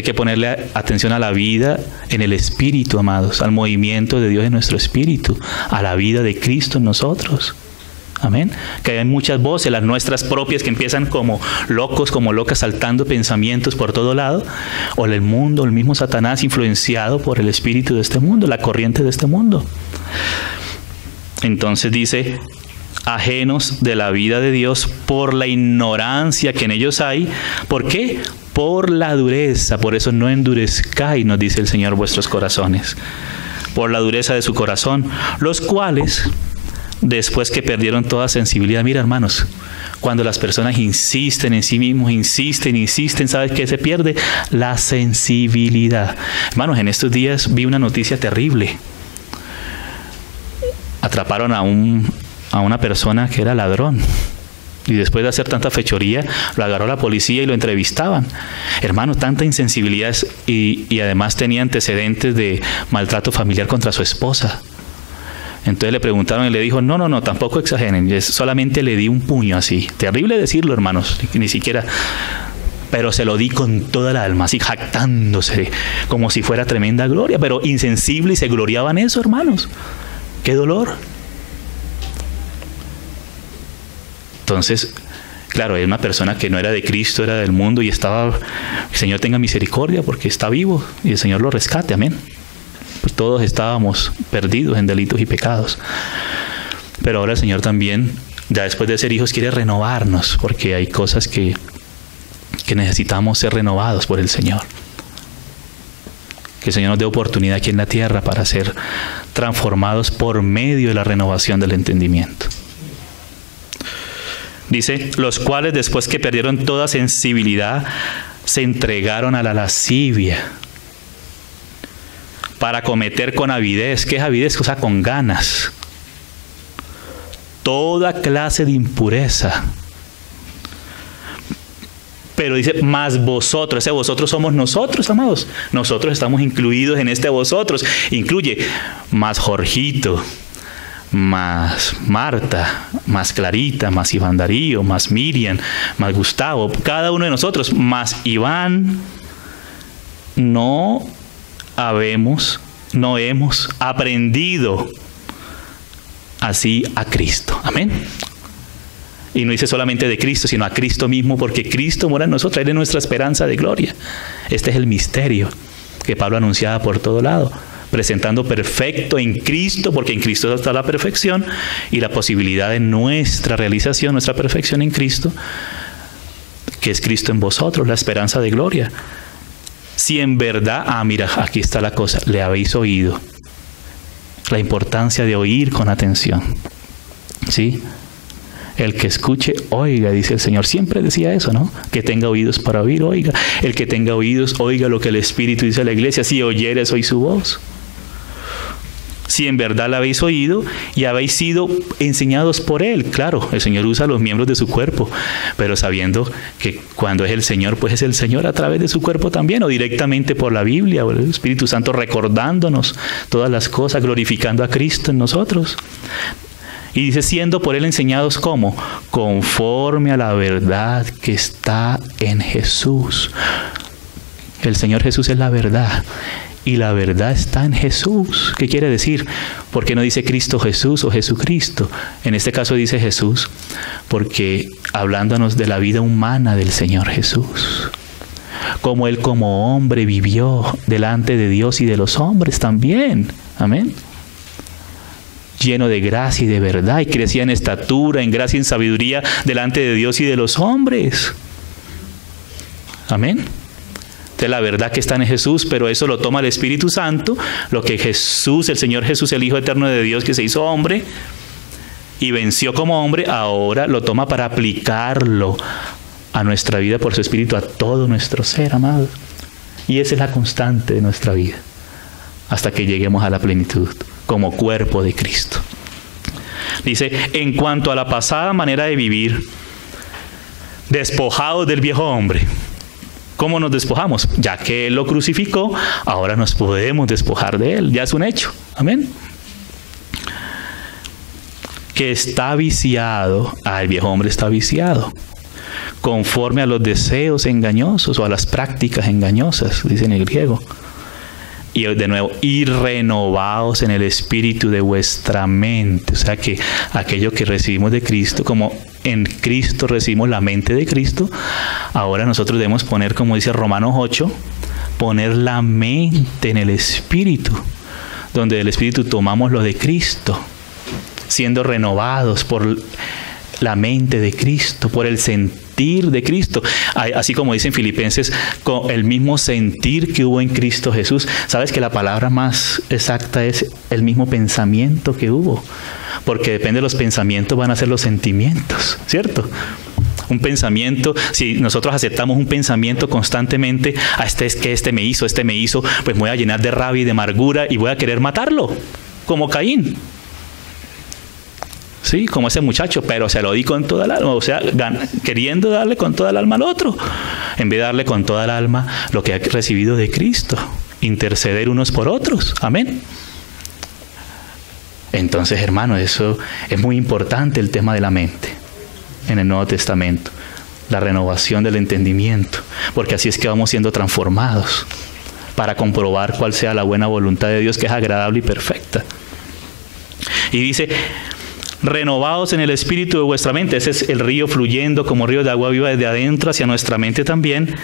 que ponerle atención a la vida en el Espíritu, amados, al movimiento de Dios en nuestro espíritu, a la vida de Cristo en nosotros. Amén. Que hay muchas voces, las nuestras propias, que empiezan como locos, como locas, saltando pensamientos por todo lado, o el mundo, el mismo Satanás influenciado por el espíritu de este mundo, la corriente de este mundo. Entonces dice, ajenos de la vida de Dios por la ignorancia que en ellos hay. ¿Por qué? Por la dureza. Por eso no endurezcáis, nos dice el Señor, vuestros corazones. Por la dureza de su corazón, los cuales, después que perdieron toda sensibilidad. Mira, hermanos, cuando las personas insisten en sí mismos, insisten, ¿sabes qué se pierde? La sensibilidad. Hermanos, en estos días vi una noticia terrible. Atraparon a una persona que era ladrón. Y después de hacer tanta fechoría, lo agarró la policía y lo entrevistaban. Hermano, tanta insensibilidad y además tenía antecedentes de maltrato familiar contra su esposa. Entonces le preguntaron y le dijo, no, tampoco exageren, solamente le di un puño así. Terrible decirlo, hermanos, ni siquiera... Pero se lo di con toda el alma, así jactándose, como si fuera tremenda gloria, pero insensible y se gloriaba en eso, hermanos. ¡Qué dolor! Entonces, claro, es una persona que no era de Cristo, era del mundo y estaba, el Señor tenga misericordia porque está vivo y el Señor lo rescate, amén. Pues todos estábamos perdidos en delitos y pecados. Pero ahora el Señor también, ya después de ser hijos, quiere renovarnos porque hay cosas que necesitamos ser renovados por el Señor. Que el Señor nos dé oportunidad aquí en la tierra para ser transformados por medio de la renovación del entendimiento. Dice, los cuales después que perdieron toda sensibilidad, se entregaron a la lascivia para cometer con avidez. ¿Qué es avidez? O sea, con ganas. Toda clase de impureza. Pero dice, más vosotros. Ese vosotros somos nosotros, amados. Nosotros estamos incluidos en este vosotros. Incluye más Jorgito, más Marta, más Clarita, más Iván Darío, más Miriam, más Gustavo. Cada uno de nosotros, más Iván. No hemos aprendido así a Cristo. Amén. Y no dice solamente de Cristo, sino a Cristo mismo, porque Cristo mora en nosotros, Él es nuestra esperanza de gloria. Este es el misterio que Pablo anunciaba por todo lado, presentando perfecto en Cristo, porque en Cristo está la perfección y la posibilidad de nuestra realización, nuestra perfección en Cristo, que es Cristo en vosotros, la esperanza de gloria. Si en verdad, mira, aquí está la cosa, le habéis oído. La importancia de oír con atención. ¿Sí? El que escuche, oiga, dice el Señor. Siempre decía eso, ¿no? Que tenga oídos para oír, oiga. El que tenga oídos, oiga lo que el Espíritu dice a la iglesia. Si oyeres, oí su voz. Si en verdad la habéis oído y habéis sido enseñados por Él. Claro, el Señor usa a los miembros de su cuerpo, pero sabiendo que cuando es el Señor, pues es el Señor a través de su cuerpo también, o directamente por la Biblia, o el Espíritu Santo recordándonos todas las cosas, glorificando a Cristo en nosotros. Y dice, siendo por Él enseñados, ¿cómo? Conforme a la verdad que está en Jesús. El Señor Jesús es la verdad. Y la verdad está en Jesús. ¿Qué quiere decir? ¿Por qué no dice Cristo Jesús o Jesucristo? En este caso dice Jesús, porque hablándonos de la vida humana del Señor Jesús. Como Él como hombre vivió delante de Dios y de los hombres también. Amén. Lleno de gracia y de verdad, y crecía en estatura, en gracia y en sabiduría delante de Dios y de los hombres. Amén. De la verdad que está en Jesús, pero eso lo toma el Espíritu Santo, lo que Jesús, el Señor Jesús, el Hijo eterno de Dios que se hizo hombre y venció como hombre, ahora lo toma para aplicarlo a nuestra vida por su Espíritu, a todo nuestro ser, amado. Y esa es la constante de nuestra vida, hasta que lleguemos a la plenitud, como cuerpo de Cristo. Dice, en cuanto a la pasada manera de vivir, despojados del viejo hombre. ¿Cómo nos despojamos? Ya que Él lo crucificó, ahora nos podemos despojar de Él. Ya es un hecho. Amén. Que está viciado. El viejo hombre está viciado. Conforme a los deseos engañosos o a las prácticas engañosas, dice en el griego. Y de nuevo, y renovados en el espíritu de vuestra mente. O sea que aquello que recibimos de Cristo, como en Cristo recibimos la mente de Cristo, ahora nosotros debemos poner, como dice Romanos 8, poner la mente en el espíritu, donde del espíritu tomamos lo de Cristo, siendo renovados por la mente de Cristo, por el sentir de Cristo. Así como dicen Filipenses, con el mismo sentir que hubo en Cristo Jesús. ¿Sabes que la palabra más exacta es el mismo pensamiento que hubo? Porque depende de los pensamientos van a ser los sentimientos, ¿cierto? Un pensamiento, si nosotros aceptamos un pensamiento constantemente, este me hizo, pues me voy a llenar de rabia y de amargura y voy a querer matarlo, como Caín. Sí, como ese muchacho, pero se lo di con toda el alma, o sea, queriendo darle con toda el alma al otro, en vez de darle con toda el alma lo que ha recibido de Cristo, interceder unos por otros. Amén. Entonces, hermano, eso es muy importante, el tema de la mente en el Nuevo Testamento, la renovación del entendimiento, porque así es que vamos siendo transformados para comprobar cuál sea la buena voluntad de Dios, que es agradable y perfecta. Y dice, renovados en el espíritu de vuestra mente. Ese es el río fluyendo como río de agua viva desde adentro hacia nuestra mente también.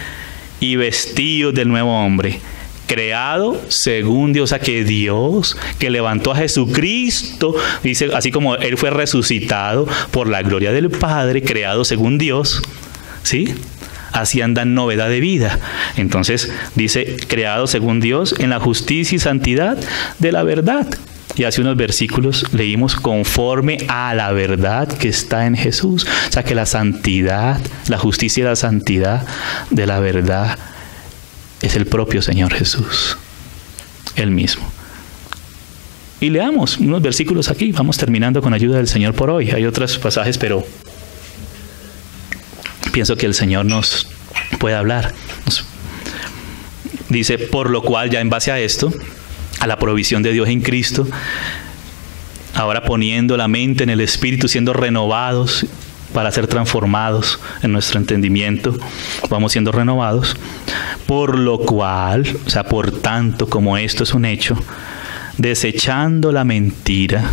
Y vestidos del nuevo hombre, creado según Dios. O sea, que Dios, que levantó a Jesucristo, dice, así como Él fue resucitado por la gloria del Padre, creado según Dios, ¿sí? Así andan novedad de vida. Entonces dice, creado según Dios en la justicia y santidad de la verdad. Y hace unos versículos leímos conforme a la verdad que está en Jesús. O sea que la santidad, la justicia y la santidad de la verdad es el propio Señor Jesús, Él mismo. Y leamos unos versículos aquí. Vamos terminando con ayuda del Señor por hoy. Hay otros pasajes, pero pienso que el Señor nos puede hablar. Dice, por lo cual, ya en base a esto, a la provisión de Dios en Cristo, ahora poniendo la mente en el Espíritu, siendo renovados para ser transformados en nuestro entendimiento, vamos siendo renovados, por lo cual, o sea, por tanto, como esto es un hecho, desechando la mentira,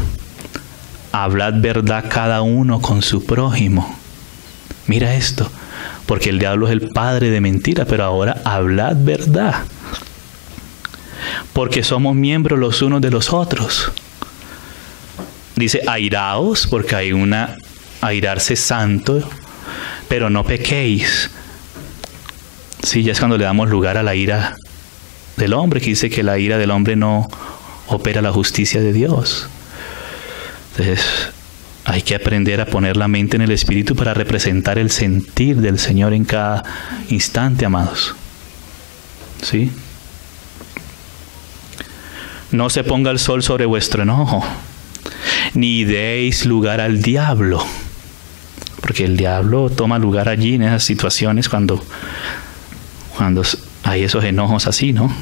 hablad verdad cada uno con su prójimo. Mira esto, porque el diablo es el padre de mentira, pero ahora hablad verdad. Porque somos miembros los unos de los otros. Dice, airaos, porque hay airarse santo, pero no pequéis. Sí, ya es cuando le damos lugar a la ira del hombre, que dice que la ira del hombre no opera la justicia de Dios. Entonces, hay que aprender a poner la mente en el Espíritu para representar el sentir del Señor en cada instante, amados. ¿Sí? No se ponga el sol sobre vuestro enojo, ni deis lugar al diablo. Porque el diablo toma lugar allí en esas situaciones cuando hay esos enojos así, ¿no?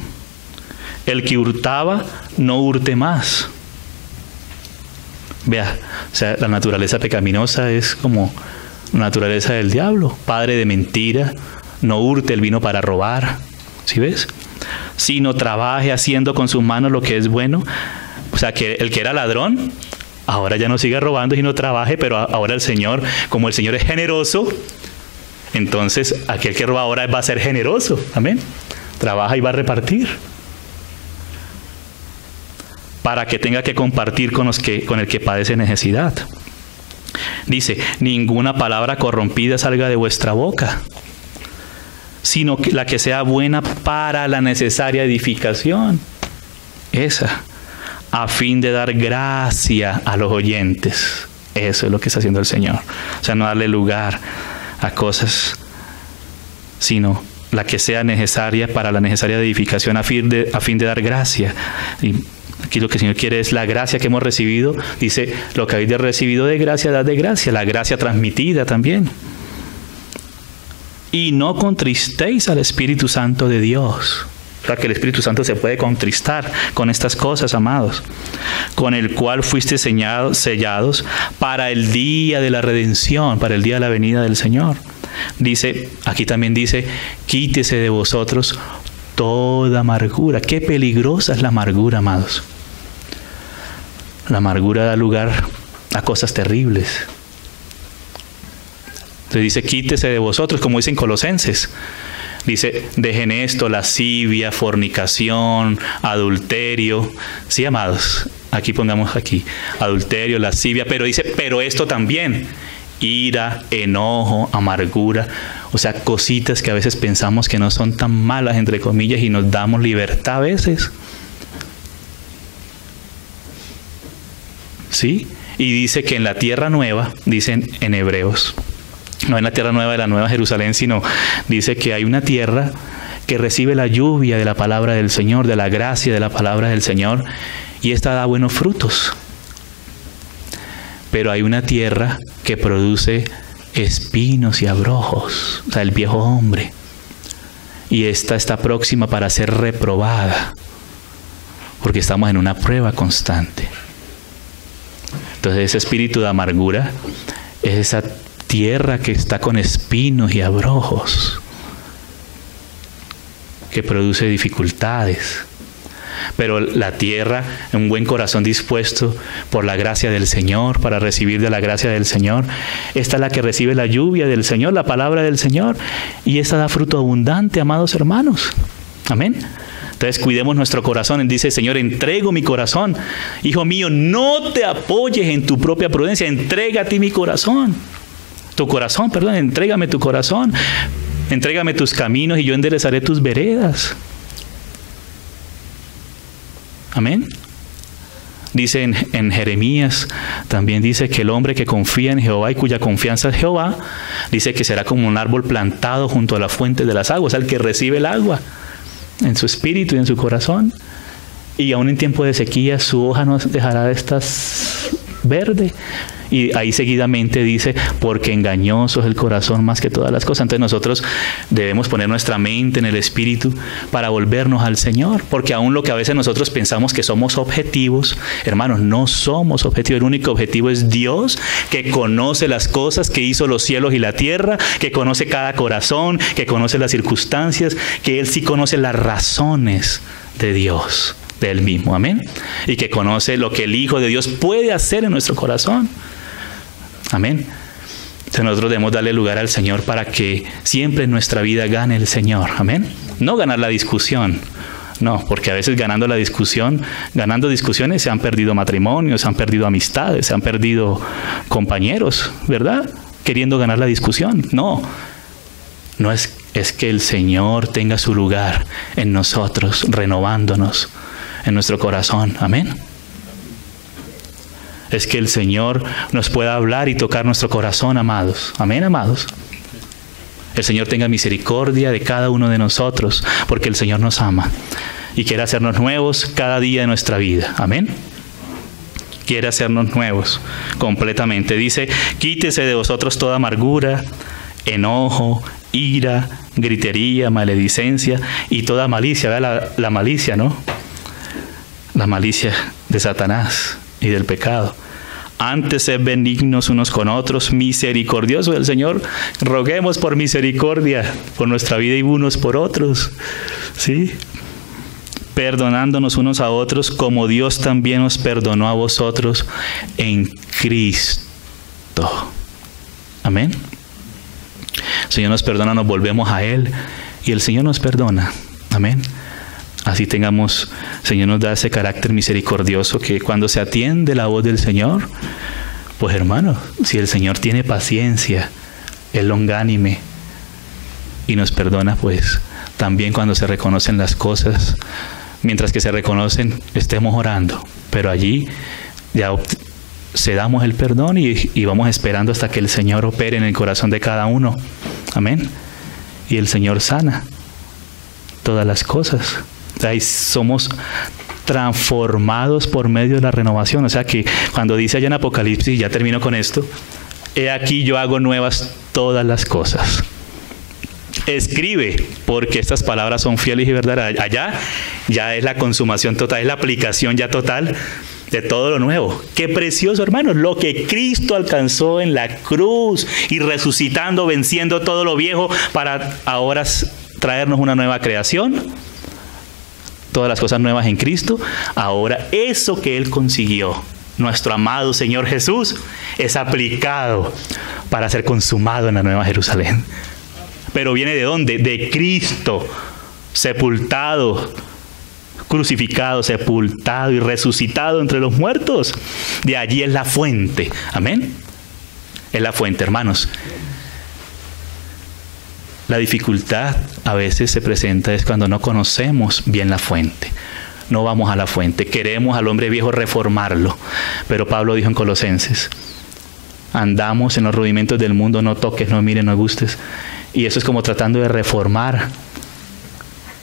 El que hurtaba, no hurte más. Vea, o sea, la naturaleza pecaminosa es como la naturaleza del diablo. Padre de mentira, no hurte, él vino para robar. ¿Sí ves? Sino trabaje haciendo con sus manos lo que es bueno. O sea, que el que era ladrón, ahora ya no siga robando, sino trabaje, pero ahora el Señor, como el Señor es generoso, entonces aquel que roba ahora va a ser generoso. Amén. Trabaja y va a repartir. Para que tenga que compartir con el que padece necesidad. Dice, ninguna palabra corrompida salga de vuestra boca, sino que la que sea buena para la necesaria edificación. Esa, a fin de dar gracia a los oyentes. Eso es lo que está haciendo el Señor. O sea, no darle lugar a cosas, sino la que sea necesaria para la necesaria edificación, a fin de dar gracia. Y aquí lo que el Señor quiere es la gracia que hemos recibido. Dice, lo que habéis recibido de gracia, dad de gracia. La gracia transmitida también. Y no contristéis al Espíritu Santo de Dios. O sea, que el Espíritu Santo se puede contristar con estas cosas, amados. Con el cual fuiste sellados para el día de la redención, para el día de la venida del Señor. Dice, aquí también dice, quítese de vosotros toda amargura. Qué peligrosa es la amargura, amados. La amargura da lugar a cosas terribles. Entonces dice, quítese de vosotros, como dicen Colosenses. Dice, dejen esto, lascivia, fornicación, adulterio. Sí, amados, aquí pongamos aquí, adulterio, lascivia, pero dice, pero esto también, ira, enojo, amargura. O sea, cositas que a veces pensamos que no son tan malas, entre comillas, y nos damos libertad a veces. ¿Sí? Y dice que en la tierra nueva, dicen en Hebreos, no en la tierra nueva de la Nueva Jerusalén, sino dice que hay una tierra que recibe la lluvia de la palabra del Señor, de la gracia de la palabra del Señor, y esta da buenos frutos. Pero hay una tierra que produce espinos y abrojos, o sea, el viejo hombre. Y esta está próxima para ser reprobada, porque estamos en una prueba constante. Entonces ese espíritu de amargura es esa tierra que está con espinos y abrojos, que produce dificultades. Pero la tierra, un buen corazón dispuesto por la gracia del Señor, para recibir de la gracia del Señor, esta es la que recibe la lluvia del Señor, la palabra del Señor, y esta da fruto abundante, amados hermanos. Amén. Entonces cuidemos nuestro corazón. Él dice, Señor, entrego mi corazón. Hijo mío, no te apoyes en tu propia prudencia, entrégate mi corazón. Entrégame tu corazón. Entrégame tus caminos y yo enderezaré tus veredas. Amén. Dice en Jeremías, también dice que el hombre que confía en Jehová y cuya confianza es Jehová, dice que será como un árbol plantado junto a la fuente de las aguas, el que recibe el agua en su espíritu y en su corazón. Y aún en tiempo de sequía su hoja no dejará de estar verde. Y ahí seguidamente dice, porque engañoso es el corazón más que todas las cosas. Entonces nosotros debemos poner nuestra mente en el Espíritu para volvernos al Señor. Porque aún lo que a veces nosotros pensamos que somos objetivos, hermanos, no somos objetivos. El único objetivo es Dios, que conoce las cosas, que hizo los cielos y la tierra, que conoce cada corazón, que conoce las circunstancias, que Él sí conoce las razones de Dios, de Él mismo. Amén. Y que conoce lo que el Hijo de Dios puede hacer en nuestro corazón. Amén. Entonces nosotros debemos darle lugar al Señor para que siempre en nuestra vida gane el Señor. Amén. No ganar la discusión. No, porque a veces ganando discusiones se han perdido matrimonios, se han perdido amistades, se han perdido compañeros, ¿verdad? Queriendo ganar la discusión. No es que el Señor tenga su lugar en nosotros, renovándonos en nuestro corazón. Amén. Es que el Señor nos pueda hablar y tocar nuestro corazón, amados. Amén, amados. El Señor tenga misericordia de cada uno de nosotros, porque el Señor nos ama y quiere hacernos nuevos cada día de nuestra vida. Amén. Quiere hacernos nuevos completamente. Dice, quítese de vosotros toda amargura, enojo, ira, gritería, maledicencia y toda malicia. Vea la malicia, ¿no? La malicia de Satanás y del pecado. Antes sed benignos unos con otros, misericordiosos del Señor. Roguemos por misericordia por nuestra vida y unos por otros. ¿Sí? Perdonándonos unos a otros como Dios también os perdonó a vosotros en Cristo. Amén. El Señor nos perdona, nos volvemos a Él y el Señor nos perdona. Amén. Así tengamos, el Señor nos da ese carácter misericordioso que cuando se atiende la voz del Señor, pues hermano, si el Señor tiene paciencia, es longánime y nos perdona, pues también cuando se reconocen las cosas, mientras que se reconocen, estemos orando, pero allí ya cedamos el perdón y vamos esperando hasta que el Señor opere en el corazón de cada uno. Amén. Y el Señor sana todas las cosas. Ahí somos transformados por medio de la renovación. O sea que cuando dice allá en Apocalipsis, ya termino con esto, he aquí yo hago nuevas todas las cosas. Escribe, porque estas palabras son fieles y verdaderas. Allá ya es la consumación total, es la aplicación ya total de todo lo nuevo. Qué precioso, hermanos, lo que Cristo alcanzó en la cruz y resucitando, venciendo todo lo viejo para ahora traernos una nueva creación. Todas las cosas nuevas en Cristo. Ahora eso que Él consiguió, nuestro amado Señor Jesús, es aplicado para ser consumado en la Nueva Jerusalén. Pero viene ¿de dónde? De Cristo, sepultado, crucificado, sepultado y resucitado entre los muertos. De allí es la fuente. Amén. Es la fuente, hermanos. La dificultad a veces se presenta es cuando no conocemos bien la fuente. No vamos a la fuente. Queremos al hombre viejo reformarlo. Pero Pablo dijo en Colosenses, andamos en los rudimentos del mundo, no toques, no mires, no gustes. Y eso es como tratando de reformar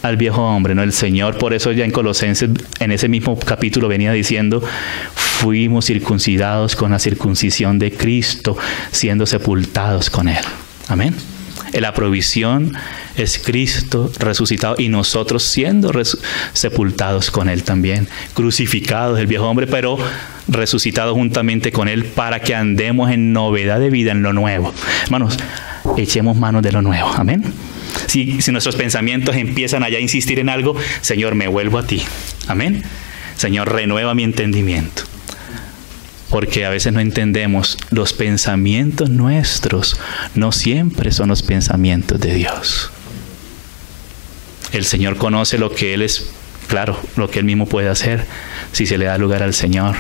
al viejo hombre, ¿no? El Señor, por eso ya en Colosenses, en ese mismo capítulo venía diciendo, fuimos circuncidados con la circuncisión de Cristo, siendo sepultados con Él. Amén. La provisión es Cristo resucitado y nosotros siendo sepultados con Él también, crucificados el viejo hombre, pero resucitados juntamente con Él para que andemos en novedad de vida, en lo nuevo. Hermanos, echemos manos de lo nuevo. Amén. Si nuestros pensamientos empiezan allá a insistir en algo, Señor, me vuelvo a ti. Amén. Señor, renueva mi entendimiento. Porque a veces no entendemos, los pensamientos nuestros no siempre son los pensamientos de Dios. El Señor conoce lo que Él es, claro, lo que Él mismo puede hacer si se le da lugar al Señor.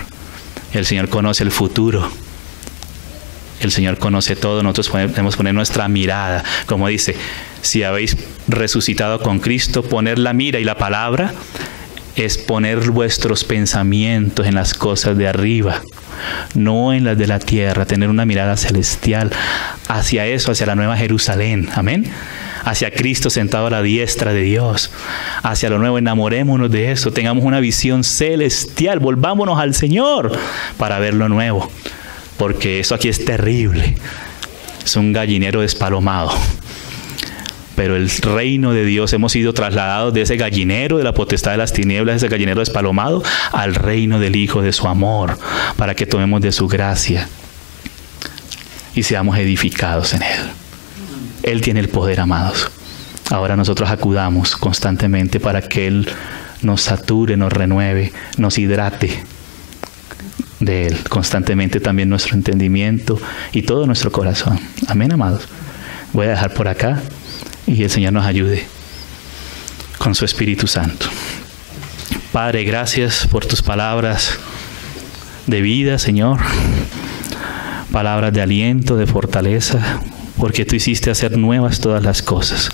El Señor conoce el futuro. El Señor conoce todo. Nosotros podemos poner nuestra mirada, como dice, si habéis resucitado con Cristo, poner la mira y la palabra es poner vuestros pensamientos en las cosas de arriba, no en las de la tierra, tener una mirada celestial hacia eso, hacia la nueva Jerusalén. Amén. Hacia Cristo sentado a la diestra de Dios, hacia lo nuevo. Enamorémonos de eso, tengamos una visión celestial, volvámonos al Señor para ver lo nuevo, porque eso aquí es terrible, es un gallinero despalomado. Pero el reino de Dios, hemos sido trasladados de ese gallinero, de la potestad de las tinieblas, ese gallinero despalomado, al reino del Hijo de su amor, para que tomemos de su gracia y seamos edificados en Él. Él tiene el poder, amados. Ahora nosotros acudamos constantemente para que Él nos sature, nos renueve, nos hidrate de Él constantemente, también nuestro entendimiento y todo nuestro corazón. Amén, amados. Voy a dejar por acá y el Señor nos ayude con su Espíritu Santo. Padre, gracias por tus palabras de vida, Señor. Palabras de aliento, de fortaleza, porque tú hiciste hacer nuevas todas las cosas.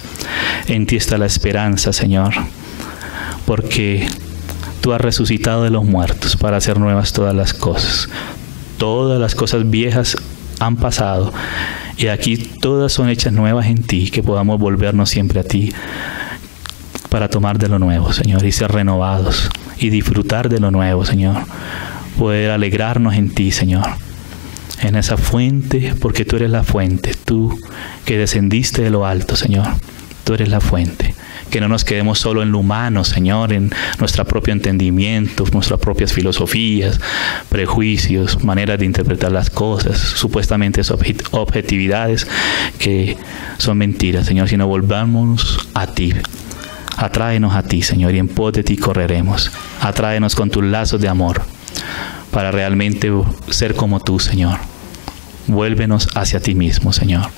En ti está la esperanza, Señor, porque tú has resucitado de los muertos para hacer nuevas todas las cosas. Todas las cosas viejas han pasado y aquí todas son hechas nuevas en ti, que podamos volvernos siempre a ti para tomar de lo nuevo, Señor, y ser renovados y disfrutar de lo nuevo, Señor. Poder alegrarnos en ti, Señor, en esa fuente, porque tú eres la fuente, tú que descendiste de lo alto, Señor, tú eres la fuente. Que no nos quedemos solo en lo humano, Señor, en nuestro propio entendimiento, nuestras propias filosofías, prejuicios, maneras de interpretar las cosas, supuestamente objetividades que son mentiras, Señor, sino volvamos a ti. Atráenos a ti, Señor, y en pos de ti correremos. Atráenos con tus lazos de amor para realmente ser como tú, Señor. Vuélvenos hacia ti mismo, Señor,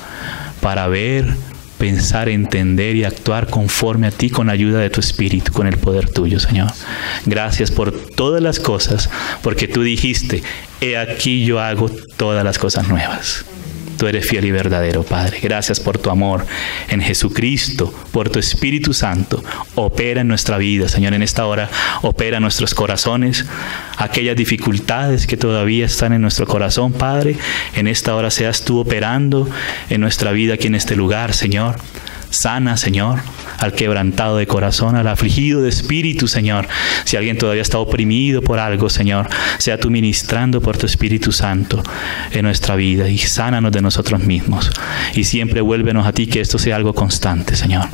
para ver, pensar, entender y actuar conforme a ti con la ayuda de tu Espíritu, con el poder tuyo, Señor. Gracias por todas las cosas, porque tú dijiste, he aquí yo hago todas las cosas nuevas. Tú eres fiel y verdadero, Padre. Gracias por tu amor en Jesucristo, por tu Espíritu Santo. Opera en nuestra vida, Señor, en esta hora. Opera en nuestros corazones. Aquellas dificultades que todavía están en nuestro corazón, Padre, en esta hora seas tú operando en nuestra vida aquí en este lugar, Señor. Sana, Señor, al quebrantado de corazón, al afligido de espíritu, Señor. Si alguien todavía está oprimido por algo, Señor, sea tú ministrando por tu Espíritu Santo en nuestra vida y sánanos de nosotros mismos. Y siempre vuélvenos a ti, que esto sea algo constante, Señor.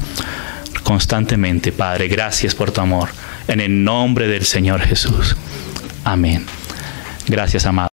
Constantemente, Padre, gracias por tu amor. En el nombre del Señor Jesús. Amén. Gracias, amado.